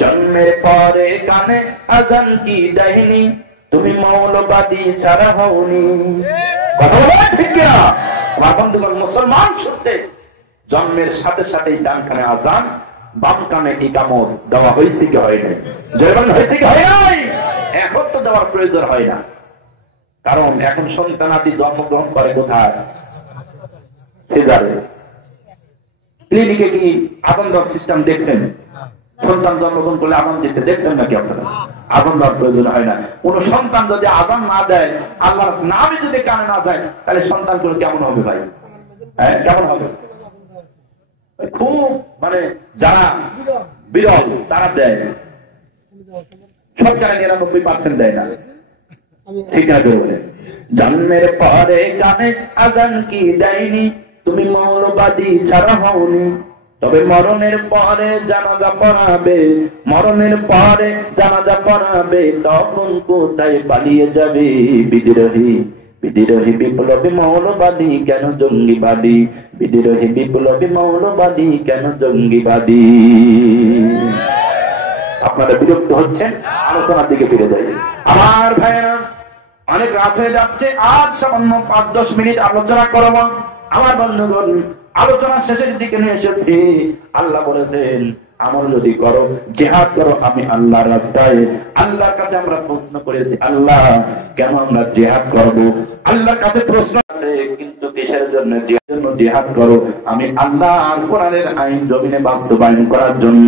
জন্মের পরে কানে আজান কি দেয়নি, তুমি মৌলবাদী ছাড়া হওনি। কথা বলা ঠিক কিনা? আমার বন্ধুগণ, মুসলমান সত্যি জন্মের সাথে সাথে ডান কানে আজান বাম কানে ইকামত দেওয়া হয়েছে কি হয় নাই? জয়বান হয়েছে কি হয় নাই? এখন তো দেওয়ার প্রয়োজন হয় না, কারণ এখন সন্তানাদি জন্মগ্রহণ করে কোথায়? সিজারে। ক্লিনিকে কি আজান দেওয়ার সিস্টেম দেখছেন? সন্তান জন্মগ্রহণ করলে আজান দিচ্ছে দেখছেন নাকি আপনারা? আজান দেওয়ার প্রয়োজন হয় না। কোন সন্তান যদি আজান না দেয়, আল্লাহর নামে যদি কানে না যায়, তাহলে সন্তান গুলো কেমন হবে ভাই? হ্যাঁ, কেমন হবে? খুব মানে যারা বিরল তারা দেয়, সব জায়গায় 99% দেয় না। ঠিক আছে বলে, জন্মের পরে কানে আজান কি দেয়নি, তুমি মৌলবাদী ছাড়া হওনি, তবে মরণের পরে জানাজা পড়াবে, মরণের পরে জানাজা পড়াবে, তখন কোথায় পালিয়ে যাবে? বিদ্রোহী বিদ্রোহী বিপ্লবী মৌলবাদী কেন জঙ্গিবাদী, বিদ্রোহী বিপ্লবী মৌলবাদী কেন জঙ্গিবাদী? আপনারা বিরক্ত হচ্ছেন, আলোচনার দিকে ফিরে যাই। আমার ভাইয়েরা, অনেক রাত হয়ে যাচ্ছে, আজ সামান্য 5-10 মিনিট আলোচনা করব। আমার বন্ধুগণ, আলোচনা শেষের দিকে নিয়ে এসেছি। আল্লাহ বলেছেন আমল যদি করো, জিহাদ করো আমি আল্লাহর রাস্তায়। আল্লাহর কাছে আমরা প্রশ্ন করেছি, আল্লাহ কেন আমরা জিহাদ করব? আল্লাহর কাছে প্রশ্ন আছে, কিন্তু কিসের জন্য জিহাদ করো? আমি আল্লাহর কোরআনের আইন জমিনে বাস্তবায়ন করার জন্য,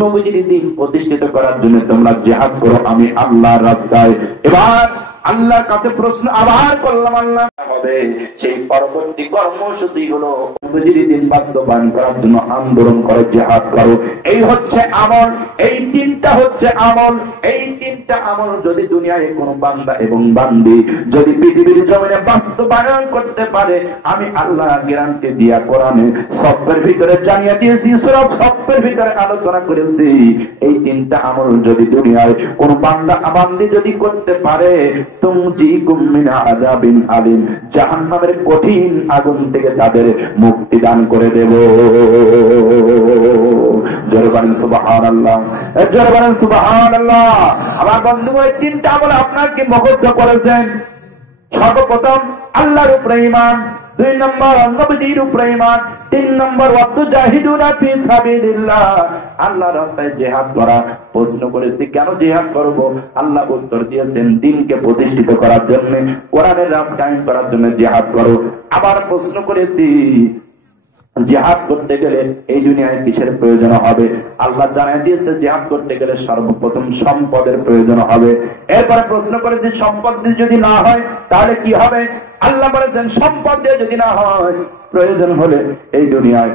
নবীজির দ্বীন প্রতিষ্ঠিত করার জন্য তোমরা জিহাদ করো আমি আল্লাহর রাস্তায়। এবার আল্লাহর কাছে প্রশ্ন আবার করলাম, আল্লাহ হবে সেই পরবর্তী কর্মসূচি হলো নবীজির দ্বীন বাস্তবায়ন করার জন্য আন্দোলন করো, জিহাদ করো। এই হচ্ছে আমল, এই 3টা হচ্ছে আমল। এই 3টা আমল যদি দুনিয়ায় কোনো বান্দা এবং বান্দি যদি পৃথিবীর জমিনে বাস্তবায়ন করতে পারে, আমি আল্লাহ গ্যারান্টি দিয়া কোরআনে সফের ভিতরে জানিয়ে দিয়েছি, সূরা সফের ভিতরে আলোচনা করেছি, এই 3টা আমল যদি দুনিয়ায় কোন বান্দা বান্দি যদি করতে পারে, তুমজিকুম মিন আযাবিন আলিম, জাহান্নামের কঠিন আগুন থেকে তাদের মুক্তি দান করে দেব। জোরে বলেন সুবহানাল্লাহ, জোরে বলেন সুবহানাল্লাহ। আমার বন্ধুগণ, 3টা আমল আপনাকে মুগ্ধ করেছেন। সর্বপ্রথম আল্লাহর উপরে ঈমান, দুই নম্বর নবীর উপরে ঈমান, তিন নম্বর ওয়াতুজাহিদুনা ফি সাবিলিল্লাহ, আল্লাহর রাস্তায় জিহাদ করা। প্রশ্ন করেছি কেন জিহাদ করব? আল্লাহ উত্তর দিয়েছেন দ্বীনকে প্রতিষ্ঠিত করার জন্য, কোরআনের রাজ কায়েম করার জন্য জিহাদ করো। আবার প্রশ্ন করেছি জিহাদ করতে গেলে এই দুনিয়ায় কিসের প্রয়োজন হবে? আল্লাহ জানাই দিয়েছে জিহাদ করতে গেলে সর্বপ্রথম সম্পদের প্রয়োজন হবে। এরপরে প্রশ্ন করেছি সম্পদ যদি না হয় তাহলে কি হবে? আল্লাহ বলেছেন সম্পদ দিয়ে যদি না হয়, প্রয়োজন হলে এই দুনিয়ায়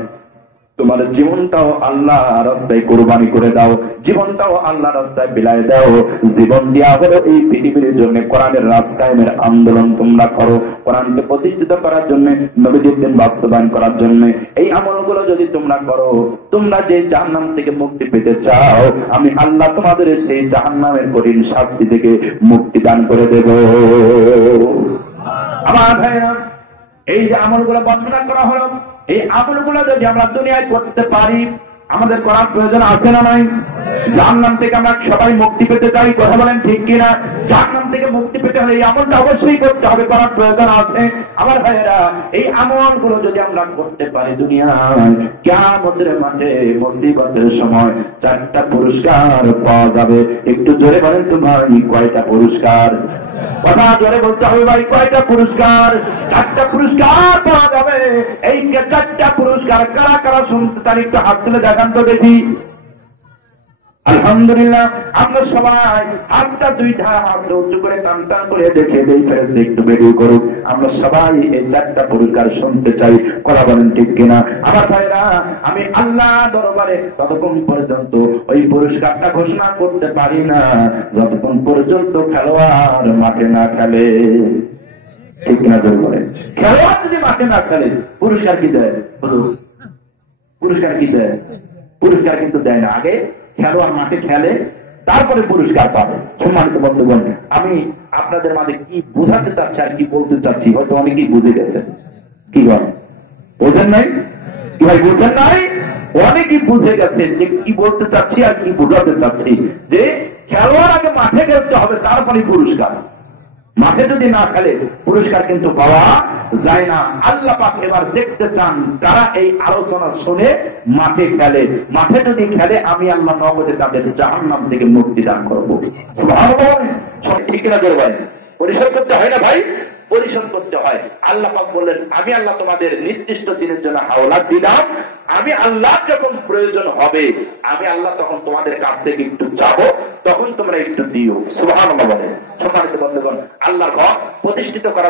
তোমার জীবনটাও আল্লাহ রাস্তায় কুরবানি করে দাও, জীবনটাও আল্লাহ রাস্তায় বিলায় দাও। জীবন দেওয়া হলো এই পৃথিবীর জন্য, কোরআনের রাজ কায়েমের আন্দোলন তোমরা করো, কোরআনকে প্রতিষ্ঠিত করার জন্য, নবীজির দিন বাস্তবায়ন করার জন্য। এই আমলগুলো যদি তোমরা করো, তোমরা যে জাহান্নাম থেকে মুক্তি পেতে চাও, আমি আল্লাহ তোমাদের সেই জাহান্নামের কঠিন শাস্তি থেকে মুক্তি দান করে দেব। আমার ভাইরা, এই যে আমলগুলো বর্ণনা করা হলো, এই আমলগুলো যদি আমরা দুনিয়ায় করতে পারি, আমাদের করার প্রয়োজন আছে না নাই? জাহান্নাম থেকে আমরা সবাই মুক্তি পেতে চাই, কথা বলেন ঠিক কিনা? জাহান্নাম থেকে মুক্তি পেতে হলে এই আমলটা অবশ্যই করতে হবে, করার প্রয়োজন আছে। আমার ভাইয়েরা, এই আমলগুলো যদি আমরা করতে পারি দুনিয়ায়, কিয়ামতের মাঠে মুসিবতের সময় 4টা পুরস্কার পাওয়া যাবে। একটু জোরে বলেন তো ভাই, কয়টা পুরস্কার? কথা জোরে বলতে হবে ভাই, কয়টা পুরস্কার? 4টা পুরস্কার পাওয়া যাবে। এই 4টা পুরস্কার কারা কারা শুনতে চান একটু হাত তুলে দেখান তো দেখি। আলহামদুলিল্লাহ, আমরা সবাই হাতটা দুইটা হাত উঁচু করে টান টান করে দেখে দেই, ফেরত একটু বেরিয়ে করুক। আমরা সবাই এই 4টা পুরস্কার শুনতে চাই, কথা বলেন ঠিক কিনা? আমার ভাইরা, আমি আল্লাহ দরবারে ততক্ষণ পর্যন্ত ওই পুরস্কারটা ঘোষণা করতে পারি না যতক্ষণ পর্যন্ত খেলোয়াড় মাঠে না খেলে, ঠিক কিনা? জোর করে খেলোয়াড় যদি মাঠে না খেলে পুরস্কার কি দেয়? পুরস্কার কি দেয়? পুরস্কার কিন্তু দেয় না, আগে খেলোয়াড় মাঠে খেলে তারপরে পুরস্কার পাবে। সম্মানিত বন্ধুগণ, আমি আপনাদের মাঝে কি বোঝাতে চাচ্ছি আর কি বলতে চাচ্ছি হয়তো অনেকেই বুঝে গেছেন। কি বল, বোঝেন নাই? কি ভাই বুঝেন নাই? অনেকেই বুঝে গেছেন যে কি বলতে চাচ্ছি আর কি বোঝাতে চাচ্ছি, যে খেলোয়াড় আগে মাঠে খেলতে হবে তারপরে পুরস্কার। মাঠে যদি না খেলে পুরস্কার কিন্তু পাওয়া যায় না। আল্লাহ পাক এবার দেখতে চান কারা এই আলোচনা শুনে মাঠে খেলে। মাঠে যদি খেলে আমি আল্লাহ নগদে তাদের জাহান্নাম থেকে মুক্তি দান করবো। সুবহানাল্লাহ, ঠিক না? ভাই পরিশোধ করতে হয় না ভাই? পরিশোধ করতে হয়। আল্লাহ পাক বললেন আমি আল্লাহ তোমাদের নির্দিষ্ট দিনের জন্য হাওলাত দিলাম, আমি আল্লাহ যখন প্রয়োজন হবে আমি আল্লাহ তখন তোমাদের কাছ থেকে একটু চাবো, তখন তোমরা একটু দিও। সুবহানাল্লাহ। সম্মানিত বন্ধুগণ, আল্লাহর হক প্রতিষ্ঠিত করা